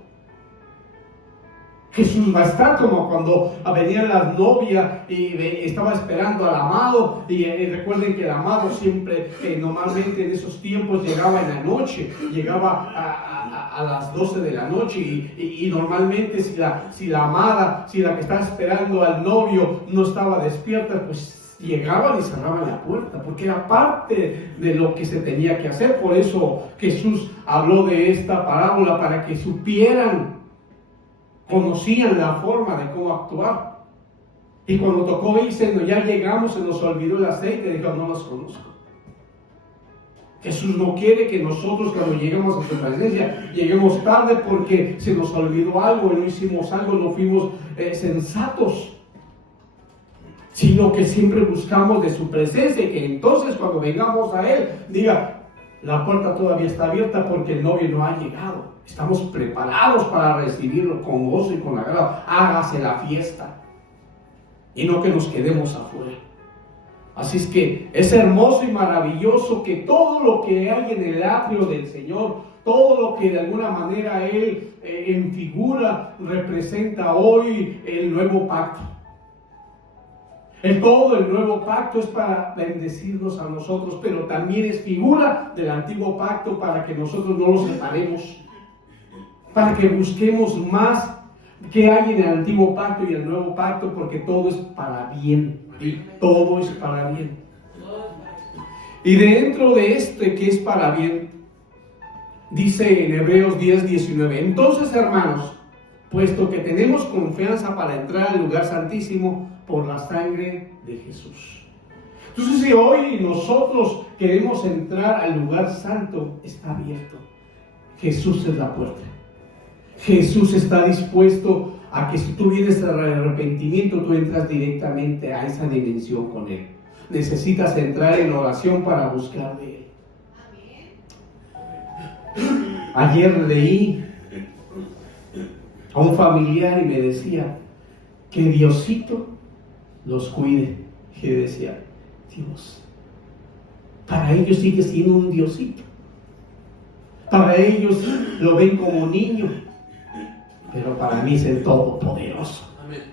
Jesús va a estar como cuando venían las novias y estaba esperando al amado, y recuerden que el amado siempre, normalmente en esos tiempos llegaba en la noche, llegaba a las 12 de la noche, y normalmente si la amada, si la que estaba esperando al novio no estaba despierta, pues llegaban y cerraban la puerta, porque era parte de lo que se tenía que hacer. Por eso Jesús habló de esta parábola, para que supieran, conocían la forma de cómo actuar. Y cuando tocó irse, ya llegamos, se nos olvidó el aceite, dijo, no los conozco. Jesús no quiere que nosotros, cuando lleguemos a su presencia, lleguemos tarde porque se nos olvidó algo, y no hicimos algo, no fuimos sensatos, sino que siempre buscamos de su presencia, y que entonces cuando vengamos a Él, diga, la puerta todavía está abierta porque el novio no ha llegado. Estamos preparados para recibirlo con gozo y con agrado. Hágase la fiesta, y no que nos quedemos afuera. Así es que es hermoso y maravilloso que todo lo que hay en el atrio del Señor, todo lo que de alguna manera Él en figura representa hoy el nuevo pacto. Todo el nuevo pacto es para bendecirnos a nosotros, pero también es figura del antiguo pacto, para que nosotros no lo separemos, para que busquemos más qué hay en el antiguo pacto y el nuevo pacto, porque todo es para bien, y todo es para bien. Y dentro de este que es para bien, dice en Hebreos 10:19, entonces, hermanos, puesto que tenemos confianza para entrar al lugar santísimo por la sangre de Jesús. Entonces, si hoy nosotros queremos entrar al lugar santo, está abierto. Jesús es la puerta. Jesús está dispuesto a que, si tú vienes al arrepentimiento, tú entras directamente a esa dimensión con Él. Necesitas entrar en oración para buscar de Él. Ayer leí a un familiar y me decía que Diosito los cuide. Y yo decía, Dios, para ellos sigue siendo un Diosito. Para ellos lo ven como niño, pero para mí es el Todopoderoso.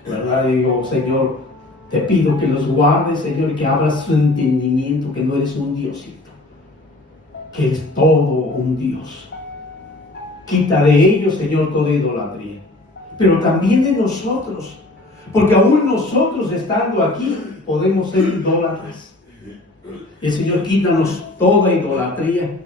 ¿Verdad? Y digo, Señor, te pido que los guardes, Señor, que abras su entendimiento, que no eres un Diosito, que eres todo un Dios. Quita de ellos, Señor, toda idolatría, pero también de nosotros, porque aún nosotros estando aquí podemos ser idólatras. El Señor, quítanos toda idolatría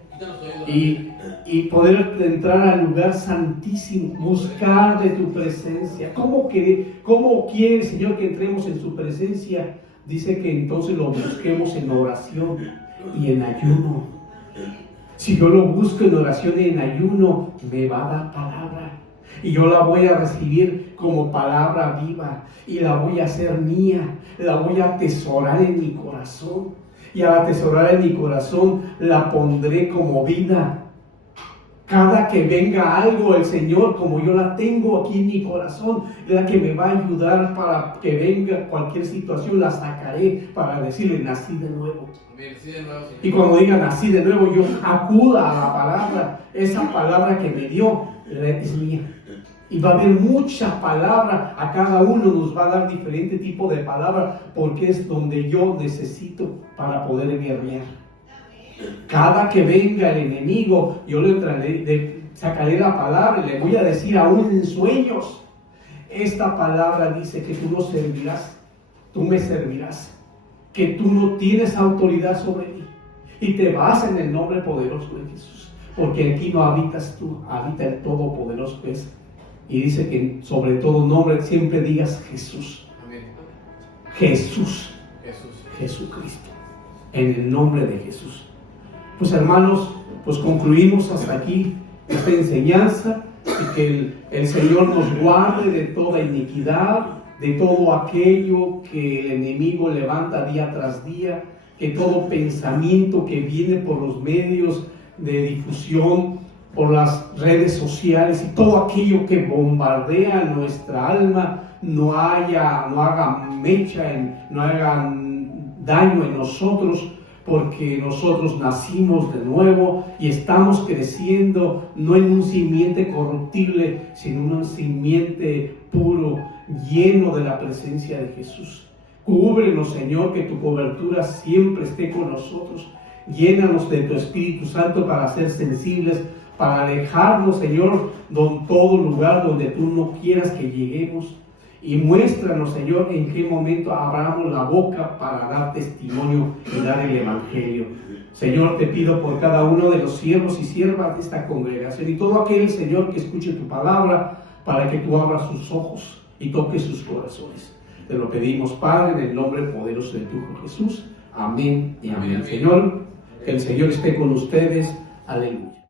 y poder entrar al lugar santísimo, buscar de tu presencia. ¿Cómo quiere, Señor, que entremos en su presencia? Dice que entonces lo busquemos en oración y en ayuno. Si yo lo busco en oración y en ayuno, me va a dar palabra, y yo la voy a recibir como palabra viva, y la voy a hacer mía, la voy a atesorar en mi corazón, y al atesorar en mi corazón la pondré como vida. Cada que venga algo, el Señor, como yo la tengo aquí en mi corazón, es la que me va a ayudar para que venga cualquier situación, la sacaré para decirle, nací de nuevo. Y cuando diga nací de nuevo, yo acuda a la palabra, esa palabra que me dio es mía. Y va a haber mucha palabra, a cada uno nos va a dar diferente tipo de palabra, porque es donde yo necesito para poder guerrear. Cada que venga el enemigo, yo sacaré la palabra y le voy a decir aún en sueños, esta palabra dice que tú no servirás, tú me servirás, que tú no tienes autoridad sobre mí, y te vas en el nombre poderoso de Jesús, porque aquí no habitas tú, habita el Todopoderoso que es. Y dice que sobre todo nombre siempre digas Jesús. Amén. Jesús. Jesús. Jesucristo. En el nombre de Jesús. Pues hermanos, pues concluimos hasta aquí esta enseñanza, y que el Señor nos guarde de toda iniquidad, de todo aquello que el enemigo levanta día tras día, que todo pensamiento que viene por los medios de difusión, por las redes sociales y todo aquello que bombardea nuestra alma no haga mecha, no haga daño en nosotros, porque nosotros nacimos de nuevo y estamos creciendo no en un simiente corruptible, sino en un simiente puro, lleno de la presencia de Jesús. Cúbrenos, Señor, que tu cobertura siempre esté con nosotros. Llénanos de tu Espíritu Santo para ser sensibles, para alejarnos, Señor, de todo lugar donde tú no quieras que lleguemos. Y muéstranos, Señor, en qué momento abramos la boca para dar testimonio y dar el Evangelio. Señor, te pido por cada uno de los siervos y siervas de esta congregación y todo aquel, Señor, que escuche tu palabra, para que tú abras sus ojos y toques sus corazones. Te lo pedimos, Padre, en el nombre poderoso de tu Hijo Jesús. Amén y amén. Amén. Señor, que el Señor esté con ustedes. Aleluya.